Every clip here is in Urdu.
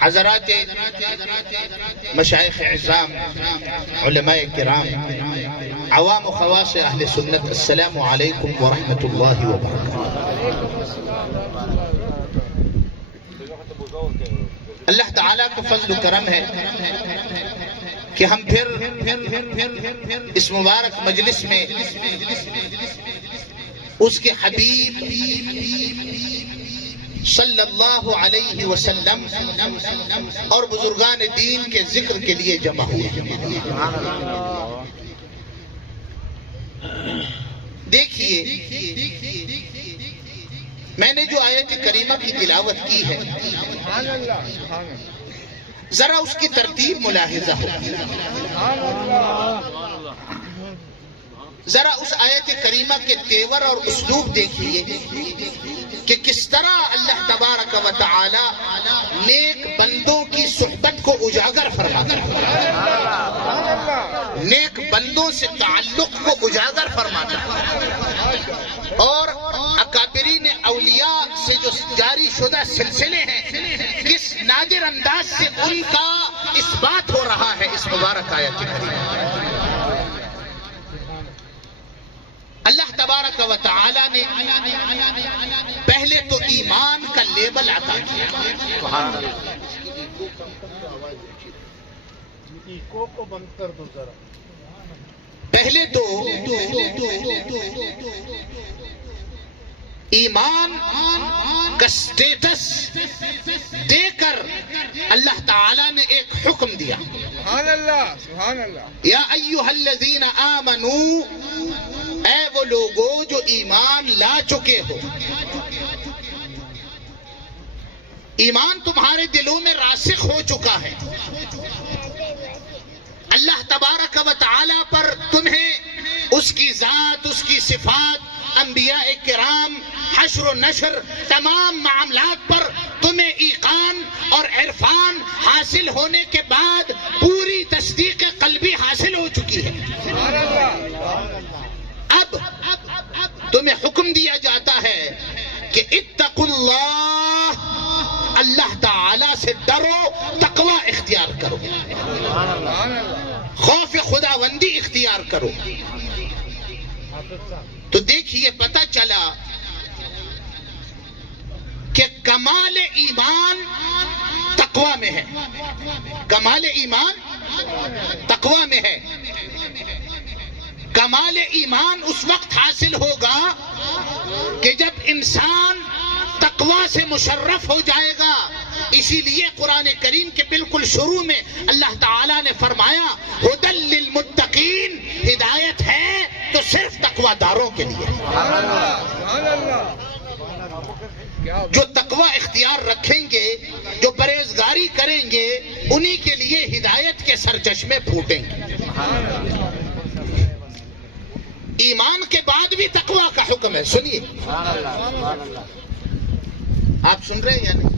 حضرات مشائخ اعظام، علماء کرام، عوام و خواص اہل سنت، السلام علیکم ورحمۃ اللہ وبرکاتہ۔ اللہ تعالیٰ کا فضل و کرم ہے کہ ہم پھر اس مبارک مجلس میں اس کے حبیب صلی اللہ علیہ وسلم اور بزرگان دین کے ذکر کے لیے جمع ہوئے۔ دیکھیے، میں نے جو آیت کریمہ کی تلاوت کی ہے، ذرا اس کی ترتیب ملاحظہ ہو، ذرا اس آیت کریمہ کے تیور اور اسلوب دیکھیے کہ کس طرح اللہ تبارک و تعالی نیک بندوں کی صحبت کو اجاگر فرماتا ہے، نیک بندوں سے تعلق کو اجاگر فرماتا ہے، اور اکابرین اولیاء سے جو جاری شدہ سلسلے ہیں کس نادر انداز سے ان کا اس بات ہو رہا ہے اس مبارک آیت کریمہ۔ اللہ تبارک و تعالی نے پہلے تو ایمان کا لیبل عطا کیا، پہلے تو ایمان کا سٹیٹس دے کر اللہ تعالی نے ایک حکم دیا، سبحان اللہ، یا ایھا الذین آمنوا، اے وہ لوگو جو ایمان لا چکے ہو، ایمان تمہارے دلوں میں راسخ ہو چکا ہے، اللہ تبارک و تعالی پر تمہیں اس کی ذات، اس کی صفات، انبیاء کرام، حشر و نشر، تمام معاملات پر تمہیں ایقان اور عرفان حاصل ہونے کے بعد پوری تصدیق قلبی حاصل ہو چکی ہے۔ اب تمہیں حکم دیا جاتا ہے کہ اتقوا اللہ، اللہ تعالی سے ڈرو، تقوی اختیار کرو، خوف خداوندی اختیار کرو۔ تو دیکھیے پتہ چلا کہ کمال ایمان تقوی میں ہے، کمال ایمان تقوی میں ہے۔ کمال ایمان اس وقت حاصل ہوگا کہ جب انسان تقوی سے مشرف ہو جائے گا۔ اسی لیے قرآن کریم کے بالکل شروع میں اللہ تعالیٰ نے فرمایا ھدی للمتقین، ہدایت ہے تو صرف تقوی داروں کے لیے، جو تقوی اختیار رکھیں گے، جو پرہیزگاری کریں گے، انہی کے لیے ہدایت کے سرچشمے پھوٹیں گے۔ ایمان کے بعد بھی تقوی کا حکم ہے، سنیے، آپ سن رہے ہیں یا نہیں؟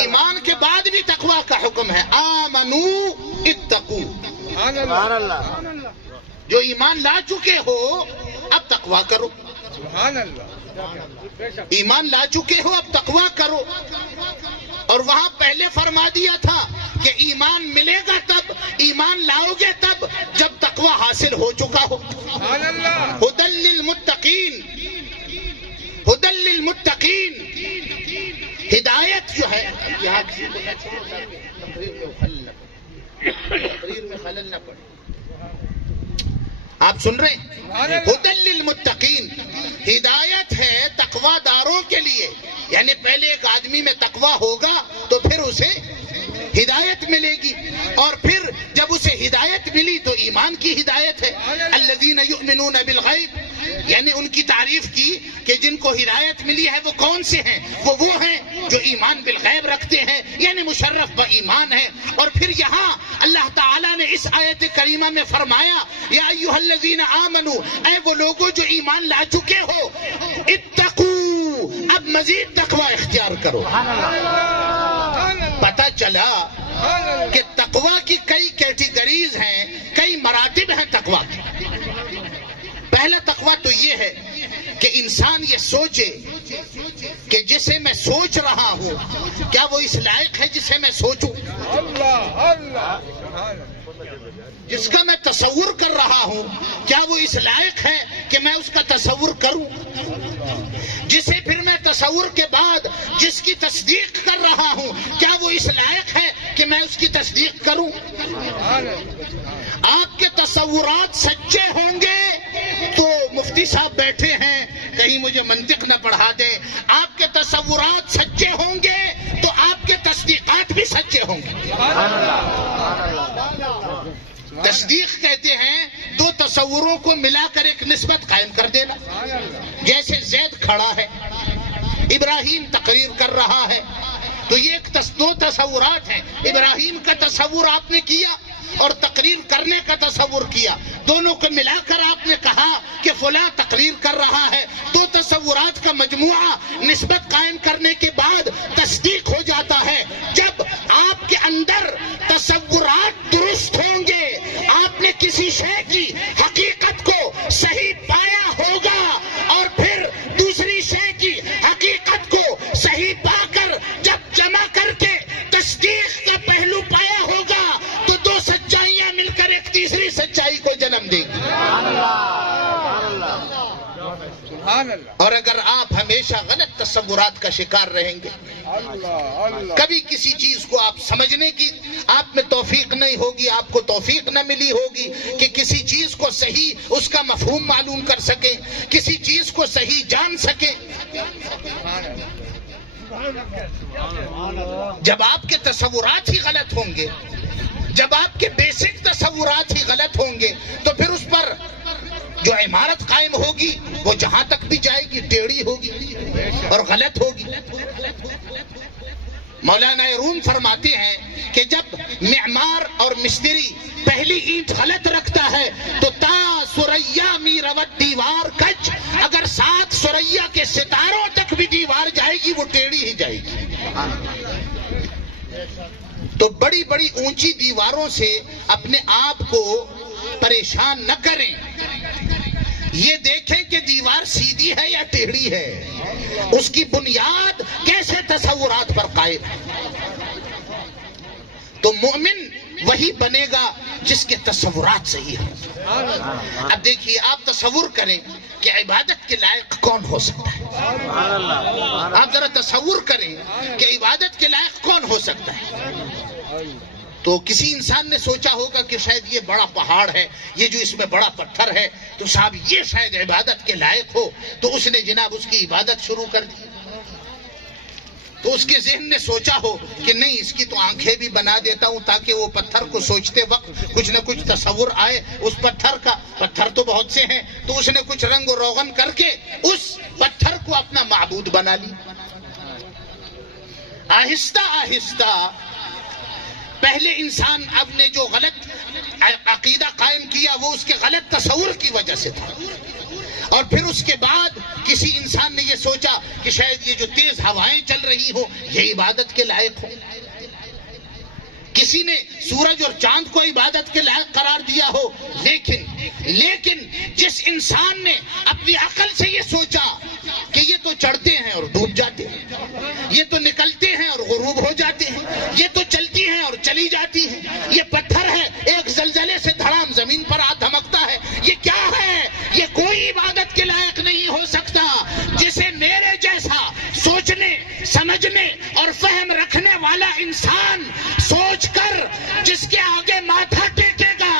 ایمان کے بعد بھی تقوی کا حکم ہے، آمنو اتقو، جو ایمان لا چکے ہو اب تقوی کرو، ایمان لا چکے ہو اب تقوی کرو۔ اور وہاں پہلے فرما دیا تھا کہ ایمان ملے گا تب، ایمان لاؤ گے تب جب تقوی حاصل ہو چکا ہو۔ ھدی للمتقین، ھدی للمتقین، ہدایت جو ہے، یہاں تقریر میں خلل نہ پڑے، آپ سن رہے ہیں؟ ھدی للمتقین، ہدایت ہے تقوی داروں کے لیے، یعنی پہلے ایک آدمی میں تقوی ہوگا تو پھر اسے ہدایت ملے گی، اور پھر جب اسے ہدایت ملی تو ایمان کی ہدایت ہے۔ الذین یؤمنون بالغیب، یعنی ان کی تعریف کی کہ جن کو ہدایت ملی ہے وہ کون سے ہیں؟ وہ ہیں جو ایمان بالغیب رکھتے ہیں، یعنی مشرف با ایمان ہے۔ اور پھر یہاں اللہ تعالیٰ نے اس آیت کریمہ میں فرمایا یا ایھا الذین آمنوا، اے وہ لوگوں جو ایمان لا چکے ہو، اتقو، اب مزید تقوی اختیار کرو۔ پتہ چلا کہ تقوی کی کئی کیٹیگریز ہیں، کئی مراتب ہیں تقوی کی۔ پہلا تقوی تو یہ ہے کہ انسان یہ سوچے کہ جسے میں سوچ رہا ہوں کیا وہ اس لائق ہے جسے میں سوچوں، اللہ اللہ سبحان اللہ جس کا میں تصور کر رہا ہوں کیا وہ اس لائق ہے کہ میں اس کا تصور کروں، جسے پھر میں تصور کے بعد جس کی تصدیق کر رہا ہوں کیا وہ اس لائق ہے کہ میں اس کی تصدیق کروں۔ آپ کے تصورات سچے ہوں گے تو مفتی صاحب بیٹھے ہیں کہیں مجھے منطق نہ پڑھا دیں، آپ کے تصورات سچے ہوں گے تو آپ کے تصدیقات بھی سچے ہوں گے۔ تصدیق کہتے ہیں دو تصوروں کو ملا کر ایک نسبت قائم کر دینا، جیسے زید کھڑا ہے، ابراہیم تقریر کر رہا ہے، تو یہ دو تصورات ہیں، ابراہیم کا تصور آپ نے کیا اور تقریر کرنے کا تصور کیا، دونوں کو ملا کر آپ نے کہا کہ فلاں تقریر کر رہا ہے، دو تصورات کا مجموعہ نسبت قائم کرنے کے بعد تصدیق ہو جاتا ہے۔ جب آپ کے اندر تصورات درست ہوں گے، آپ نے کسی شے کی حقیقت کو صحیح پایا ہوگا اور پھر دوسری شے کی حقیقت کو صحیح پا کر جب جمع کر کے تصدیق کا پہلو پایا ہوگا تو دو سچائیاں مل کر ایک تیسری سچائی کو جنم دیں گی۔ اور اگر آپ ہمیشہ غلط تصورات کا شکار رہیں گے، کبھی کسی چیز کو آپ سمجھنے کی آپ میں توفیق نہیں ہوگی، آپ کو توفیق نہ ملی ہوگی کہ کسی چیز کو صحیح اس کا مفہوم معلوم کر سکیں، کسی چیز کو صحیح جان سکیں۔ جب آپ کے تصورات ہی غلط ہوں گے، جب آپ کے بیسک تصورات ہی غلط ہوں گے تو پھر اس پر جو عمارت قائم ہوگی وہ جہاں تک بھی جائے گی ٹیڑھی ہوگی اور غلط ہوگی۔ مولانا روم فرماتے ہیں کہ جب معمار اور مستری پہلی اینٹ غلط رکھتا ہے تو تا سریا می روت دیوار کچ، اگر 7 سریا کے ستاروں تک بھی دیوار جائے گی وہ ٹیڑھی ہی جائے گی۔ تو بڑی بڑی اونچی دیواروں سے اپنے آپ کو پریشان نہ کریں، یہ دیکھیں کہ دیوار سیدھی ہے یا ٹیڑھی ہے، اس کی بنیاد کیسے تصورات پر قائم ہے۔ تو مومن وہی بنے گا جس کے تصورات صحیح ہیں۔ اب دیکھیے آپ تصور کریں کہ عبادت کے لائق کون ہو سکتا ہے، آپ ذرا تصور کریں کہ عبادت کے لائق کون ہو سکتا ہے۔ تو کسی انسان نے سوچا ہوگا کہ شاید یہ بڑا پہاڑ ہے، یہ جو اس میں بڑا پتھر ہے تو صاحب یہ شاید عبادت کے لائق ہو، تو اس نے جناب اس کی عبادت شروع کر دی۔ تو اس کے ذہن نے سوچا ہو کہ نہیں اس کی تو آنکھیں بھی بنا دیتا ہوں تاکہ وہ پتھر کو سوچتے وقت کچھ نہ کچھ تصور آئے اس پتھر کا، پتھر تو بہت سے ہیں، تو اس نے کچھ رنگ و روغن کر کے اس پتھر کو اپنا معبود بنا لی۔ آہستہ آہستہ پہلے انسان اب نے جو غلط عقیدہ قائم کیا وہ اس کے غلط تصور کی وجہ سے تھا، اور پھر اس کے بعد کسی انسان نے یہ سوچا کہ شاید یہ جو تیز ہوائیں چل رہی ہو یہ عبادت کے لائق ہو، کسی نے سورج اور چاند کو عبادت کے لائق قرار دیا ہو، لیکن جس انسان نے اپنی عقل سے یہ سوچا کہ یہ تو چڑھتے ہیں اور ڈوب جاتے ہیں، یہ تو نکلتے ہیں اور غروب ہو جاتے ہیں، یہ تو چلتی ہیں اور چلی جاتی ہیں، یہ پتھر ہے ایک زلزلے سے دھڑام زمین پر آ دھمکتا ہے، یہ کیا ہے؟ یہ کوئی عبادت کے لائق نہیں ہو سکتا۔ جسے میرے جیسا سوچنے سمجھنے اور فہم رکھنے والا انسان سوچ کر جس کے آگے ماتھا ٹیکے گا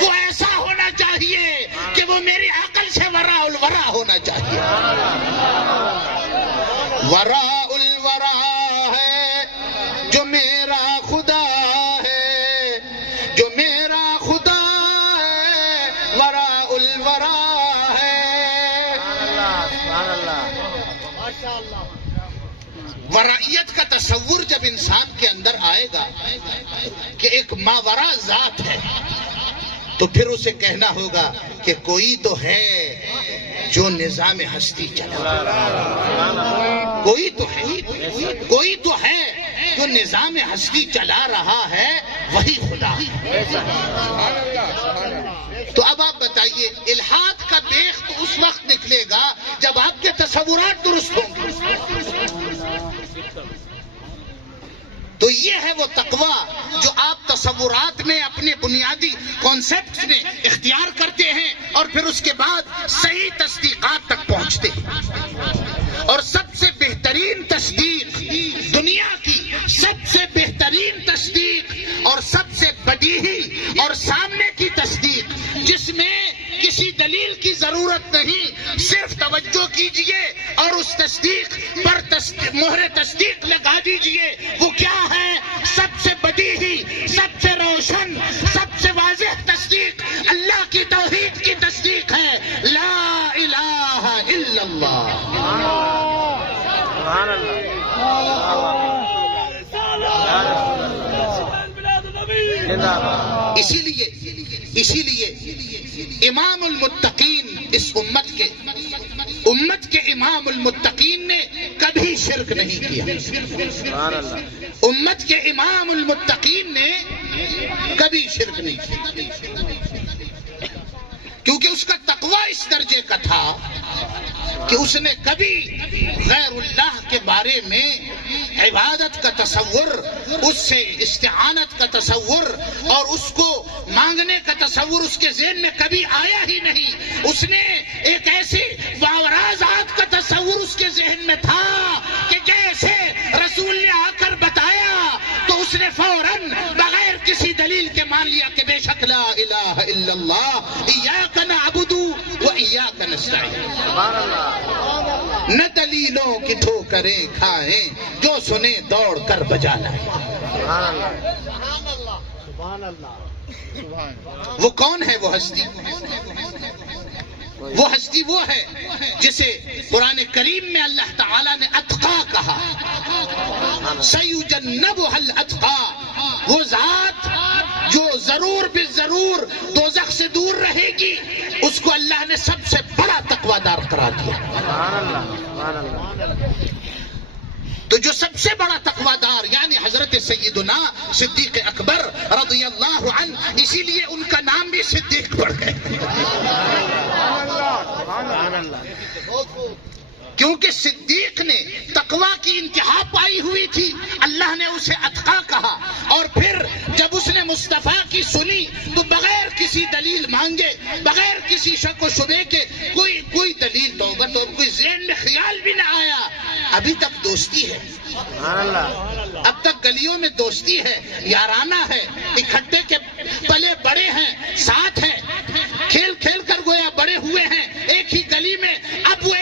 وہ ایسا ہونا چاہیے کہ وہ میری عقل سے وراء الورا ہونا چاہیے۔ وراء الورا ہے جو میرا خدا ہے، جو میرا خدا ہے وراء الورا ہے۔ ورائیت کا تصور جب انسان کے اندر آئے گا کہ ایک ماورا ذات ہے تو پھر اسے کہنا ہوگا کہ کوئی تو ہے جو نظام ہستی چلا، کوئی تو ہے جو نظام ہستی چلا رہا ہے، وہی خدا ہے۔ تو اب آپ بتائیے الحاد کا بیخ تو اس وقت نکلے گا جب آپ کے تصورات درست ہوں گے. تو یہ ہے وہ تقوی جو آپ تصورات میں اپنے بنیادی کانسیپٹس میں اختیار کرتے ہیں اور پھر اس کے بعد صحیح تصدیقات تک پہنچتے ہیں. اور سب سے بہترین تصدیق دنیا کی سب سے بہترین تصدیق اور سب سے بدیہی اور سامنے کی تصدیق جس میں کسی دلیل کی ضرورت نہیں، صرف توجہ کیجئے اور اس تصدیق پر مہر تصدیق لگا دیجئے. وہ کیا ہے؟ سب سے بدیہی، سب سے روشن، سب سے واضح تصدیق اللہ کی توحید کی تصدیق ہے. لا الہ الا اللہ. سبحان اللہ. اسی لیے امام المتقین اس امت کے امام المتقین نے کبھی شرک نہیں کیا. امت کے امام المتقین نے کبھی شرک نہیں کیا، کیونکہ اس کا تقوی اس درجے کا تھا کہ اس نے کبھی غیر اللہ کے بارے میں عبادت کا تصور، اس سے استعانت کا تصور اور اس کو مانگنے کا تصور اس کے ذہن میں کبھی آیا ہی نہیں. اس نے ایک ایسی واورازات کا تصور اس کے ذہن میں تھا کہ جیسے رسول نے آ کر بتایا تو اس نے فوراً بغیر کسی دلیل کے مان لیا کہ بے شک لا الہ الا اللہ ایاک نعبد و ایاک نستعین. نہ دلیلوں کی ٹھوکریں کھائیں، جو سنے دوڑ کر بجا لائیں. وہ کون ہے وہ ہستی؟ وہ ہستی وہ ہے جسے قرآن کریم میں اللہ تعالیٰ نے اتقا کہا. سیجنبها الاتقا، وہ ذات جو ضرور بالضرور دوزخ سے دور رہے گی، اس کو اللہ نے سب سے بڑا تقوی دار قرار دیا. تو جو سب سے بڑا تقوی دار یعنی حضرت سیدنا صدیق اکبر رضی اللہ عنہ، اسی لیے ان کا نام بھی صدیق پڑ گئے، کیونکہ صدیق نے تقوی کی انتہا پائی ہوئی تھی. اللہ نے اسے اتقا کہا، اور پھر جب اس نے مصطفیٰ کی سنی تو بغیر کسی دلیل مانگے، بغیر کسی شک و شبے کے کوئی دلیل توبہ تو کوئی ذہن میں خیال بھی نہ آیا. ابھی تک دوستی ہے، اب تک گلیوں میں دوستی ہے، یارانہ ہے، اکٹھے کے پلے بڑے ہیں، ساتھ ہیں، کھیل کھیل کر گویا بڑے ہوئے ہیں ایک ہی گلی میں. اب وہ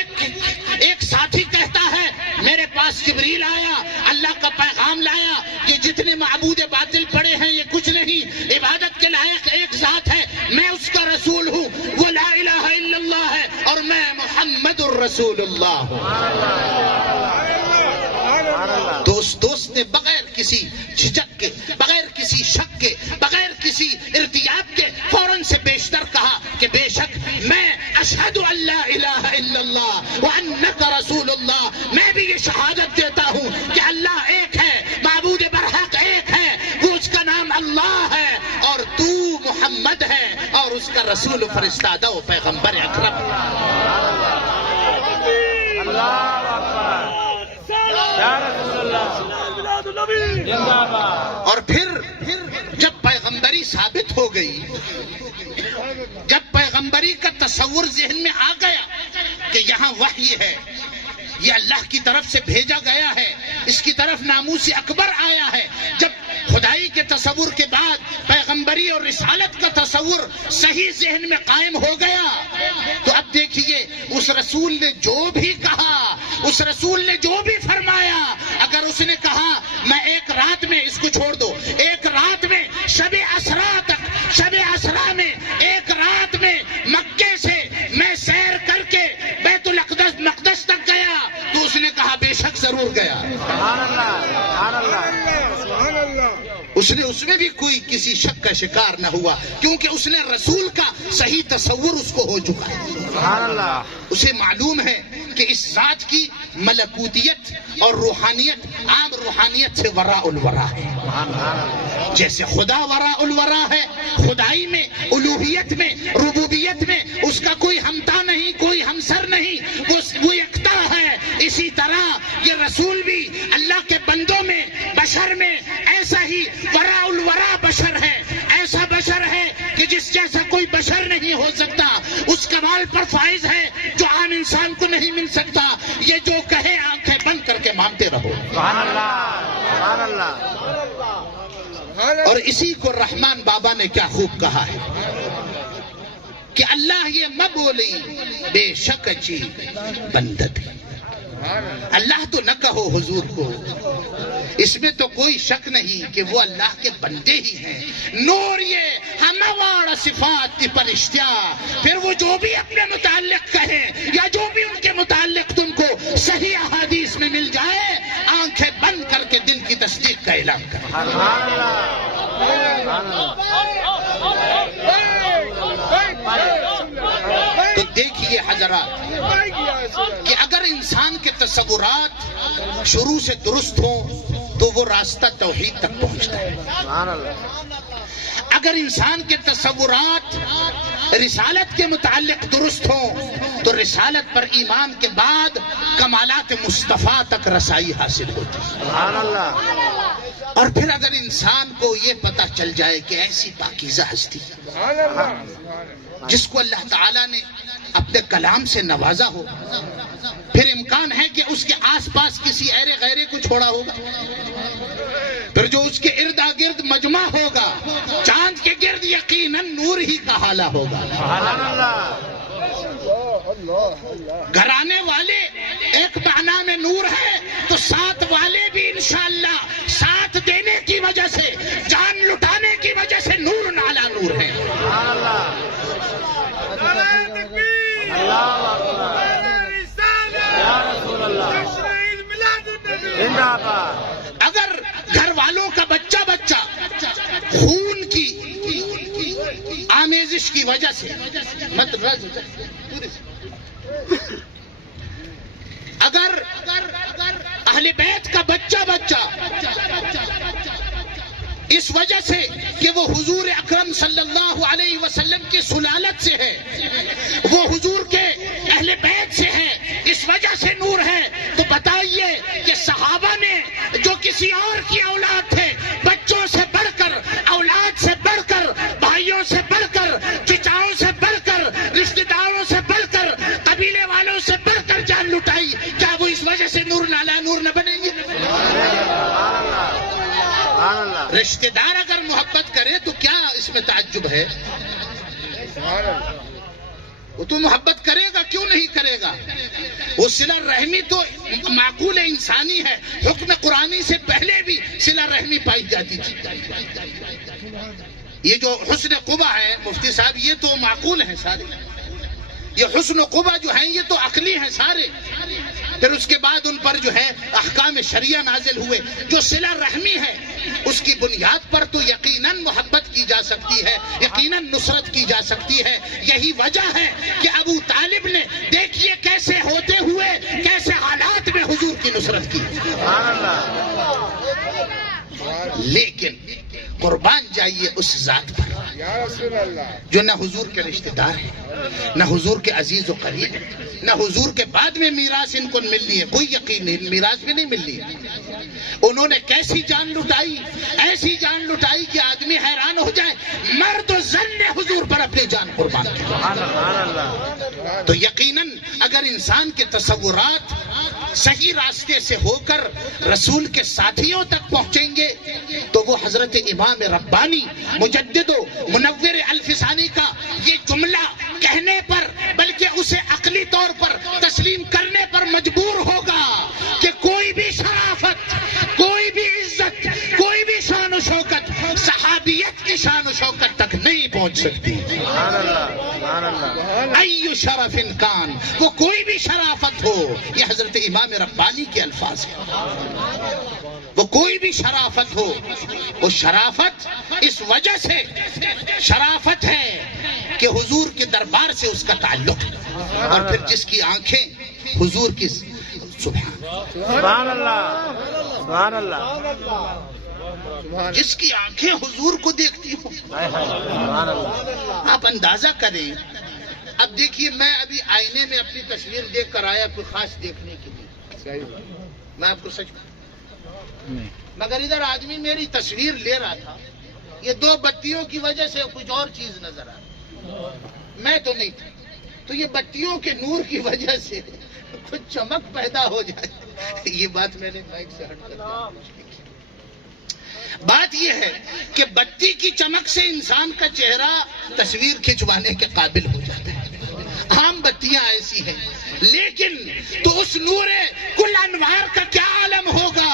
ایک ساتھی کہتا ہے میرے پاس جبریل آیا، اللہ کا پیغام لایا کہ جتنے معبود باطل پڑے ہیں یہ کچھ نہیں، عبادت کے لائق ایک ذات ہے، میں اس کا رسول ہوں، وہ لا الہ الا اللہ ہے اور میں محمد الرسول اللہ ہوں. دوست نے بغیر کسی جھجک کے، بغیر کسی شک کے، بغیر کسی ارتیاب کے فوراً سے بیشتر کہا کہ بے شک میں اشہد ان لا الہ الا اللہ وانک رسول اللہ، میں بھی یہ شہادت دیتا ہوں کہ اللہ ایک ہے، معبود برحق ایک ہے، وہ اس کا نام اللہ ہے اور تو محمد ہے اور اس کا رسول فرستادہ و پیغمبر اکرم. اور پھر جب پیغمبری ثابت ہو گئی، جب پیغمبری کا تصور ذہن میں آ گیا کہ یہاں وحی ہے، یہ اللہ کی طرف سے بھیجا گیا ہے، اس کی طرف ناموس اکبر آیا ہے، جب خدائی کے تصور کے بعد پیغمبری اور رسالت کا تصور صحیح ذہن میں قائم ہو گیا، تو اب دیکھیے اس رسول نے جو بھی کہا، اس رسول نے جو بھی فرمایا، اگر اس نے کہا میں ایک رات میں، اس کو چھوڑ دو، ایک رات میں شب اسرا تک، شب اسرا میں ایک رات میں مکے سے میں سیر کر کے بیت المقدس تک گیا، تو اس نے کہا بے شک ضرور گیا. اس میں بھی کوئی کسی شک کا شکار نہ ہوا، کیونکہ اس نے رسول کا صحیح تصور اس کو ہو چکا ہے. اسے معلوم ہے کہ اس ذات کی ملکوتیت اور روحانیت عام روحانیت سے وراء الورا ہے. جیسے خدا وراء الورا ہے، خدائی میں، الوہیت میں، ربوبیت میں اس کا کوئی ہمتا نہیں، کوئی ہمسر نہیں، وہ یکتا ہے. اسی طرح یہ رسول بھی اللہ کے بندوں میں، بشر میں ایسا ہی وراء الورا بشر ہے. ایسا بشر ہے کہ جس جیسا کوئی بشر نہیں ہو سکتا. اس کمال پر فائز ہے جو عام انسان کو نہیں مل سکتا. یہ جو کہے آنکھیں بند کر کے مانتے رہو. سبحان اللہ، سبحان اللہ. اور اسی کو رحمان بابا نے کیا خوب کہا ہے کہ اللہ یہ مبولی بے شک چی بندت. اللہ تو نہ کہو حضور کو، اس میں تو کوئی شک نہیں کہ وہ اللہ کے بندے ہی ہیں. نور یہ ہموار صفات کی پرشتیاں. پھر وہ جو بھی اپنے متعلق کہیں یا جو بھی ان کے متعلق تم کو صحیح احادیث میں مل جائے، آنکھیں بند کر کے دل کی تصدیق کا اعلان کریں. سبحان اللہ، تو دیکھیے حضرات کہ اگر انسان کے تصورات شروع سے درست ہوں تو وہ راستہ توحید تک پہنچتا ہے. سبحان اللہ. اگر انسان کے تصورات رسالت کے متعلق درست ہوں تو رسالت پر ایمان کے بعد کمالات مصطفیٰ تک رسائی حاصل ہوتی ہے. سبحان اللہ. اور پھر اگر انسان کو یہ پتہ چل جائے کہ ایسی پاکیزہ ہستی جس کو اللہ تعالیٰ نے اپنے کلام سے نوازا ہو، پھر امکان ہے کہ اس کے آس پاس کسی ایرے غیرے کو چھوڑا ہوگا. پھر جو اس کے ارد گرد مجمع ہوگا، چاند کے گرد یقیناً نور ہی کا حالہ ہوگا. سبحان اللہ. گھرانے والے ایک معنی میں نور ہے تو ساتھ والے بھی انشاءاللہ ساتھ دینے کی وجہ سے، جان لٹانے کی وجہ سے نور نالا نور ہے. سبحان اللہ. اللہ اکبر. یا رسول اللہ. زندہ باد. اگر گھر والوں کا بچہ خون کی آمیزش کی وجہ سے اگر اہل بیت کا بچہ اس وجہ سے کہ وہ حضور اکرم صلی اللہ علیہ وسلم کی سلالت سے ہے، وہ حضور کے اہل بیت سے ہے، اس وجہ سے نور ہے، تو بتائیے کہ صحابہ نے جو کسی اور کی اولاد تھے، بچوں سے بڑھ کر، اولاد سے بڑھ کر، بھائیوں سے بڑھ کر، چچاؤں سے بڑھ کر، رشتہ داروں سے بڑھ کر، قبیلے والوں سے بڑھ کر جان لٹائی، کیا وہ اس وجہ سے نور نالا نور نہ بنیں گے؟ رشتہ دار اگر محبت کرے تو کیا اس میں تعجب ہے؟ وہ تو محبت کرے گا، کیوں نہیں کرے گا؟ وہ صلہ رحمی تو معقول انسانی ہے. حکم قرآنی سے پہلے بھی صلہ رحمی پائی جاتی تھی. یہ جو حسن قبا ہے مفتی صاحب، یہ تو معقول ہیں سارے. یہ حسن قبا جو ہیں یہ تو عقلی ہیں سارے. پھر اس کے بعد ان پر جو ہے احکام شریعہ نازل ہوئے. جو صلہ رحمی ہے اس کی بنیاد پر تو یقیناً محبت کی جا سکتی ہے، یقیناً نصرت کی جا سکتی ہے. یہی وجہ ہے کہ ابو طالب نے دیکھیے کیسے ہوتے ہوئے کیسے حالات میں حضور کی نصرت کی. لیکن قربان جائیے اس ذات پر جو نہ حضور کے رشتہ دار ہیں، نہ حضور کے عزیز و قریب ہیں، نہ حضور کے بعد میں میراث ان کو ملنی ہے. کوئی یقین نہیں، میراث بھی نہیں ملنی ہے. انہوں نے کیسی جان لٹائی، ایسی جان لٹائی کہ آدمی حیران ہو جائے. مرد و زن نے حضور پر اپنی جان قربان کی. تو یقیناً اگر انسان کے تصورات صحیح راستے سے ہو کر رسول کے ساتھیوں تک پہنچیں گے تو وہ حضرت امام ربانی مجدد و منور الفسانی کا یہ جملہ کہنے پر بلکہ اسے عقلی طور پر تسلیم کرنے پر مجبور ہوگا کہ کوئی بھی شرافت، کوئی بھی عزت، کوئی بھی شان و شوکت صحابیت کی شان و شوکت تک نہیں پہنچ سکتی. ای شرف کان، وہ کوئی بھی شرافت ہو. یہ حضرت امام ربانی کے الفاظ ہیں. وہ کوئی بھی شرافت ہو، وہ شرافت اس وجہ سے شرافت ہے کہ حضور کے دربار سے اس کا تعلق ہے. اور پھر جس کی آنکھیں حضور کی، سبحان اللہ. سبحان اللہ جس کی آنکھیں حضور کو دیکھتی ہوں. سبحان اللہ آپ اندازہ کریں. اب دیکھیے میں ابھی آئینے میں اپنی تصویر دیکھ کر آیا کوئی خاص دیکھنے کے لیے. میں آپ کو سچ مگر ادھر آدمی میری تصویر لے رہا تھا. یہ دو بتیوں کی وجہ سے کچھ اور چیز نظر آ رہی. میں تو نہیں تھا. تو یہ بتیوں کے نور کی وجہ سے کچھ چمک پیدا ہو جائے. یہ بات میں نے مائک سے ہٹ کر بات یہ ہے کہ بتی کی چمک سے انسان کا چہرہ تصویر کھنچوانے کے قابل ہو جاتا ہے. عام بتیاں ایسی ہیں لیکن تو اس نور کل انوار کا کیا عالم ہوگا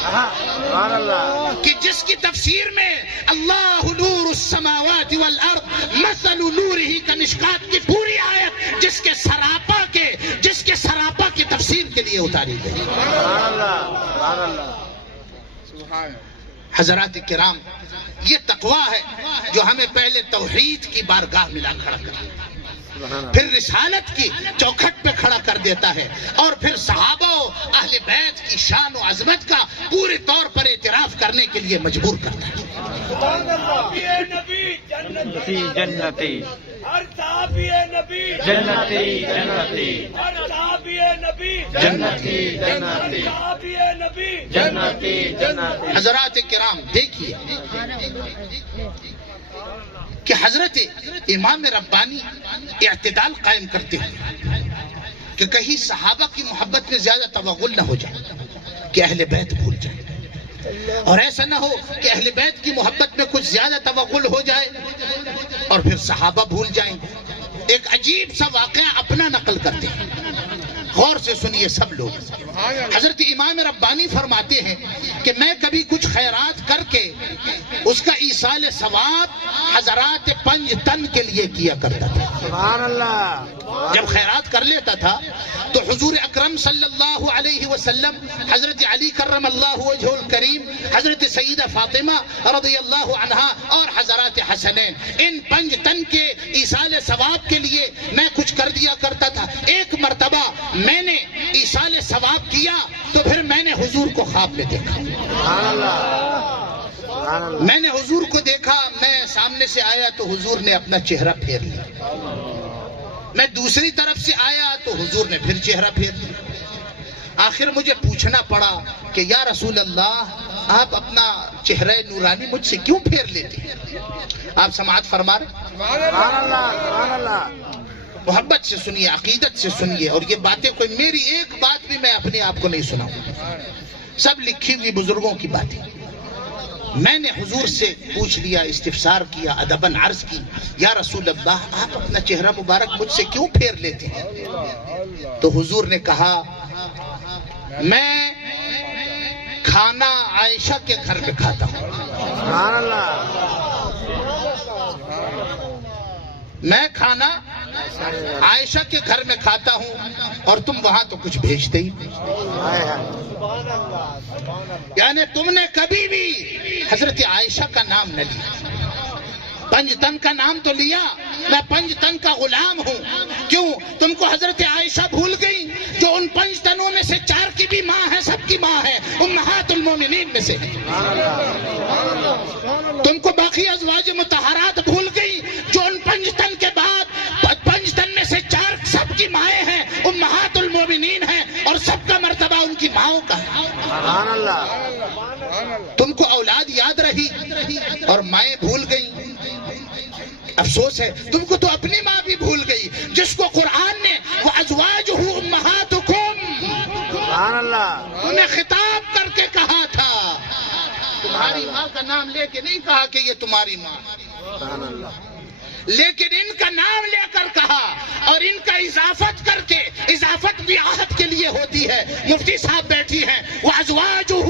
سبحان اللہ کہ جس کی تفسیر میں اللہ نور السماوات والارض مثل نورہ کمشکات کی پوری آیت جس کے سراپا کی تفسیر کے لیے اتاری گئی. سبحان اللہ سبحان اللہ حضرات کرام یہ تقویٰ ہے جو ہمیں پہلے توحید کی بارگاہ میں لا کھڑا کرتا ہے, پھر رسالت کی چوکھٹ پہ کھڑا کر دیتا ہے, اور پھر صحابہ و اہل بیت کی شان و عظمت کا پورے طور پر اعتراف کرنے کے لیے مجبور کرتا ہے. جنتی جنتی ہر صحابی نبی جنتی جنتی ہر صحابی نبی جنتی جنتی صحابی نبی جنتی جنتی حضرات کرام دیکھیے کہ حضرت امام ربانی اعتدال قائم کرتے ہیں کہ کہیں صحابہ کی محبت میں زیادہ توغل نہ ہو جائے کہ اہل بیت بھول جائے, اور ایسا نہ ہو کہ اہل بیت کی محبت میں کچھ زیادہ توغل ہو جائے اور پھر صحابہ بھول جائیں. ایک عجیب سا واقعہ اپنا نقل کرتے ہیں, غور سے سنیے سب لوگ. حضرت امام ربانی فرماتے ہیں کہ میں کبھی کچھ خیرات کر کے اس کا ایصال ثواب حضرات پنج تن کے لیے کیا کرتا تھا. سبحان اللہ جب خیرات کر لیتا تھا تو حضور اکرم صلی اللہ علیہ وسلم, حضرت علی کرم اللہ وجہ الکریم, حضرت سیدہ فاطمہ رضی اللہ عنہا اور حضرات حسنین, ان پنج تن کے ایصال ثواب کے لیے میں کچھ کر دیا کرتا تھا. ایک مرتبہ میں نے ایصال ثواب کیا تو پھر میں نے حضور کو خواب میں دیکھا. سبحان اللہ سبحان اللہ میں نے حضور کو دیکھا, میں سامنے سے آیا تو حضور نے اپنا چہرہ پھیر لیا. میں دوسری طرف سے آیا تو حضور نے پھر چہرہ پھیر لیا. آخر مجھے پوچھنا پڑا کہ یا رسول اللہ آپ اپنا چہرہ نورانی مجھ سے کیوں پھیر لیتے ہیں؟ آپ سماعت فرما رہے؟ سبحان اللہ سبحان اللہ محبت سے سنیے, عقیدت سے سنیے, اور یہ باتیں کوئی میری ایک بات بھی میں اپنے آپ کو نہیں سناؤں, سب لکھی ہوئی بزرگوں کی باتیں. میں نے حضور سے پوچھ لیا, استفسار کیا, ادباً عرض کی, یا رسول اللہ آپ اپنا چہرہ مبارک مجھ سے کیوں پھیر لیتے ہیں؟ تو حضور نے کہا میں کھانا عائشہ کے گھر میں کھاتا ہوں. سبحان اللہ میں کھانا عائشہ کے گھر میں کھاتا ہوں اور تم وہاں تو کچھ بھیجتے ہی نہیں. یعنی تم نے کبھی بھی حضرت عائشہ کا نام نہ لیا. پنج تن کا نام تو لیا, میں پنج تن کا غلام ہوں. کیوں تم کو حضرت عائشہ بھول گئی جو ان پنج تنوں میں سے 4 کی بھی ماں ہے, سب کی ماں ہے, امہات المومنین میں سے ہے. تم کو باقی ازواج مطہرات بھول گئی جو ان پنج تن کے بعد پنج تن میں سے 4 سب کی مائیں ہیں, امہات المومنین ہیں, اور سب کا مرتبہ ان کی ماؤں کا ہے. سبحان اللہ تم کو اولاد یاد رہی اور مائیں بھول گئی. افسوس ہے تم کو تو اپنی ماں بھی بھول گئی جس کو قرآن نے وَأَزْوَاجُهُ أُمَّهَاتُكُمْ سبحان اللہ انہیں خطاب کر کے کہا تھا. تمہاری ماں کا نام لے کے نہیں کہا کہ یہ تمہاری ماں, سبحان اللہ لیکن ان کا نام لے کر کہا اور ان کا اضافت کر کے, اضافت بھی عہد کے لیے ہوتی ہے. مفتی صاحب بیٹھی ہیں, وَأَزْوَاجُهُ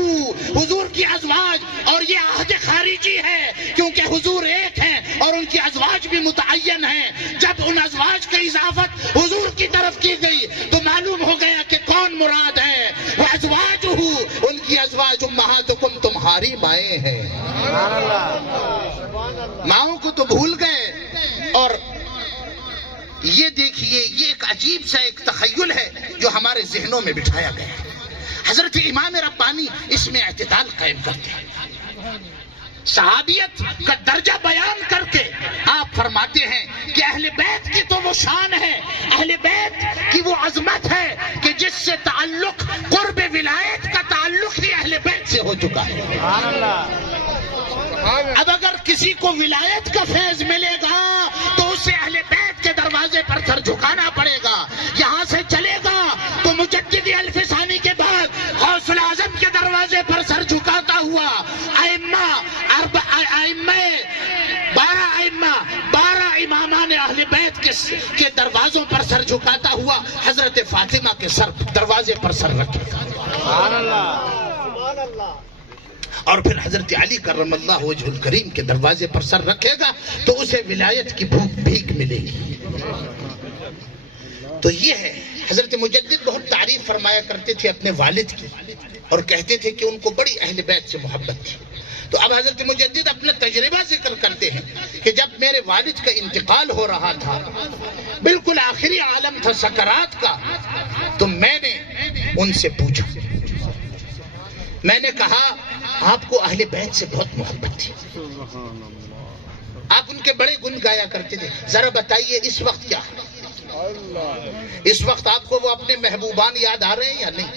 حضور کی ازواج, اور یہ عہد خارجی ہے کیونکہ حضور ایک ہیں اور ان کی ازواج بھی متعین ہیں. جب ان ازواج کی اضافت حضور کی طرف کی گئی تو معلوم ہو گیا کہ کون مراد ہے. وَأَزْوَاجُهُ ان کی ازواج امہاتکم تمہاری مائیں ہیں. سبحان اللہ ماؤں کو تو بھول گئے. اور یہ دیکھیے یہ ایک عجیب سا ایک تخیل ہے جو ہمارے ذہنوں میں بٹھایا گیا ہے. حضرت امام ربانی اس میں اعتدال قائم کرتے ہیں. صحابیت کا درجہ بیان کر کے آپ فرماتے ہیں کہ اہل بیت کی تو وہ شان ہے، اہل بیت کی وہ عظمت ہے کہ جس سے تعلق قرب ولایت کا تعلق ہی اہل بیت سے ہو چکا ہے. سبحان اللہ. اب اگر کسی کو ولایت کا فیض ملے گا تو اسے اہل بیت کے دروازے پر سر جھکانا پڑے گا. یہاں سے چلے گا تو مجدد الف ثانی کے بعد غوث الاعظم کے دروازے پر سر جھکاتا ہوا بارہ امامان اہل بیت کے دروازوں پر سر جھکاتا ہوا حضرت فاطمہ کے دروازے پر سر رکھے گا. سبحان اللہ. اور پھر حضرت علی کرم اللہ وجہ الکریم کے دروازے پر سر رکھے گا تو اسے ولایت کی بھیک ملے گی. تو یہ ہے. حضرت مجدد بہت تعریف فرمایا کرتے تھے اپنے والد کی اور کہتے تھے کہ ان کو بڑی اہل بیت سے محبت تھی. تو اب حضرت مجدد اپنا تجربہ ذکر کرتے ہیں کہ جب میرے والد کا انتقال ہو رہا تھا، بالکل آخری عالم تھا سکرات کا، تو میں نے ان سے پوچھا، میں نے کہا آپ کو اہل بیت سے بہت محبت تھی، آپ ان کے بڑے گن گایا کرتے تھے، ذرا بتائیے اس وقت کیا ہے؟ اس وقت آپ کو وہ اپنے محبوبان یاد آ رہے ہیں یا نہیں؟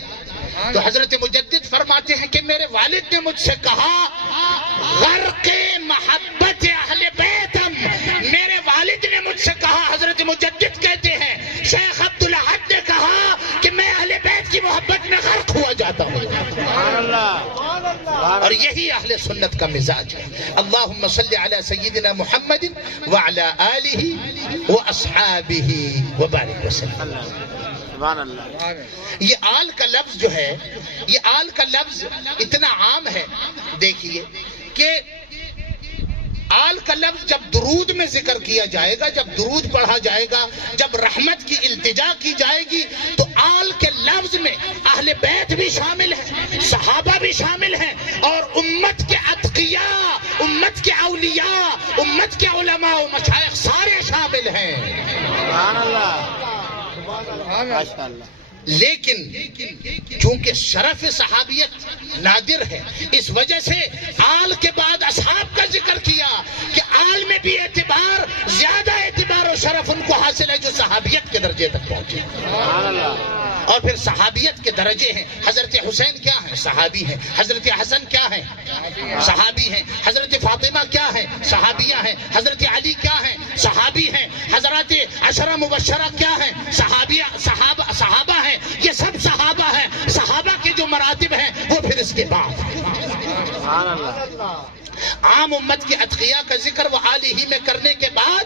تو حضرت مجدد فرماتے ہیں کہ میرے والد نے مجھ سے کہا غرق محبت اہل بیت ہم. میرے والد نے مجھ سے کہا، حضرت مجدد کہتے ہیں شیخ عبدالاحد نے کہا کہ میں اہل بیت کی محبت میں غرق ہوا جاتا ہوں. سبحان اللہ. اور یہی اہل سنت کا مزاج ہے. اللہم صلی علی سیدنا محمد وعلی آلہ واصحابہ وبارک وسلم. سبحان اللہ. یہ آل کا لفظ جو ہے، یہ آل کا لفظ اتنا عام ہے، دیکھیے کہ آل کا لفظ جب درود میں ذکر کیا جائے گا، جب درود پڑھا جائے گا، جب رحمت کی التجا کی جائے گی، تو آل کے لفظ میں اہل بیت بھی شامل ہے، صحابہ بھی شامل ہیں، اور امت کے اتقیاء، امت کے اولیاء، امت کے علماء و مشائخ سارے شامل ہیں. سبحان اللہ. ماشاء اللہ. لیکن چونکہ شرف صحابیت نادر ہے، اس وجہ سے آل کے بعد اصحاب کا ذکر کیا کہ آل میں بھی اعتبار، زیادہ اعتبار و شرف ان کو حاصل ہے جو صحابیت کے درجے تک پہنچے. سبحان اللہ. اور پھر صحابیت کے درجے ہیں. حضرت حسین کیا ہیں؟ صحابی ہیں. حضرت حسن کیا ہیں؟ صحابی ہیں. حضرت فاطمہ کیا ہیں؟ صحابیہ ہیں. حضرت علی کیا ہیں؟ صحابی ہیں. حضرات عشرہ مبشرہ کیا ہیں؟ صحابہ ہیں. یہ سب صحابہ ہیں. صحابہ کے جو مراتب ہیں وہ پھر اس کے بعد. سبحان اللہ. عام امت کے اتقیاء کا ذکر وہ آلہ ہی میں کرنے کے بعد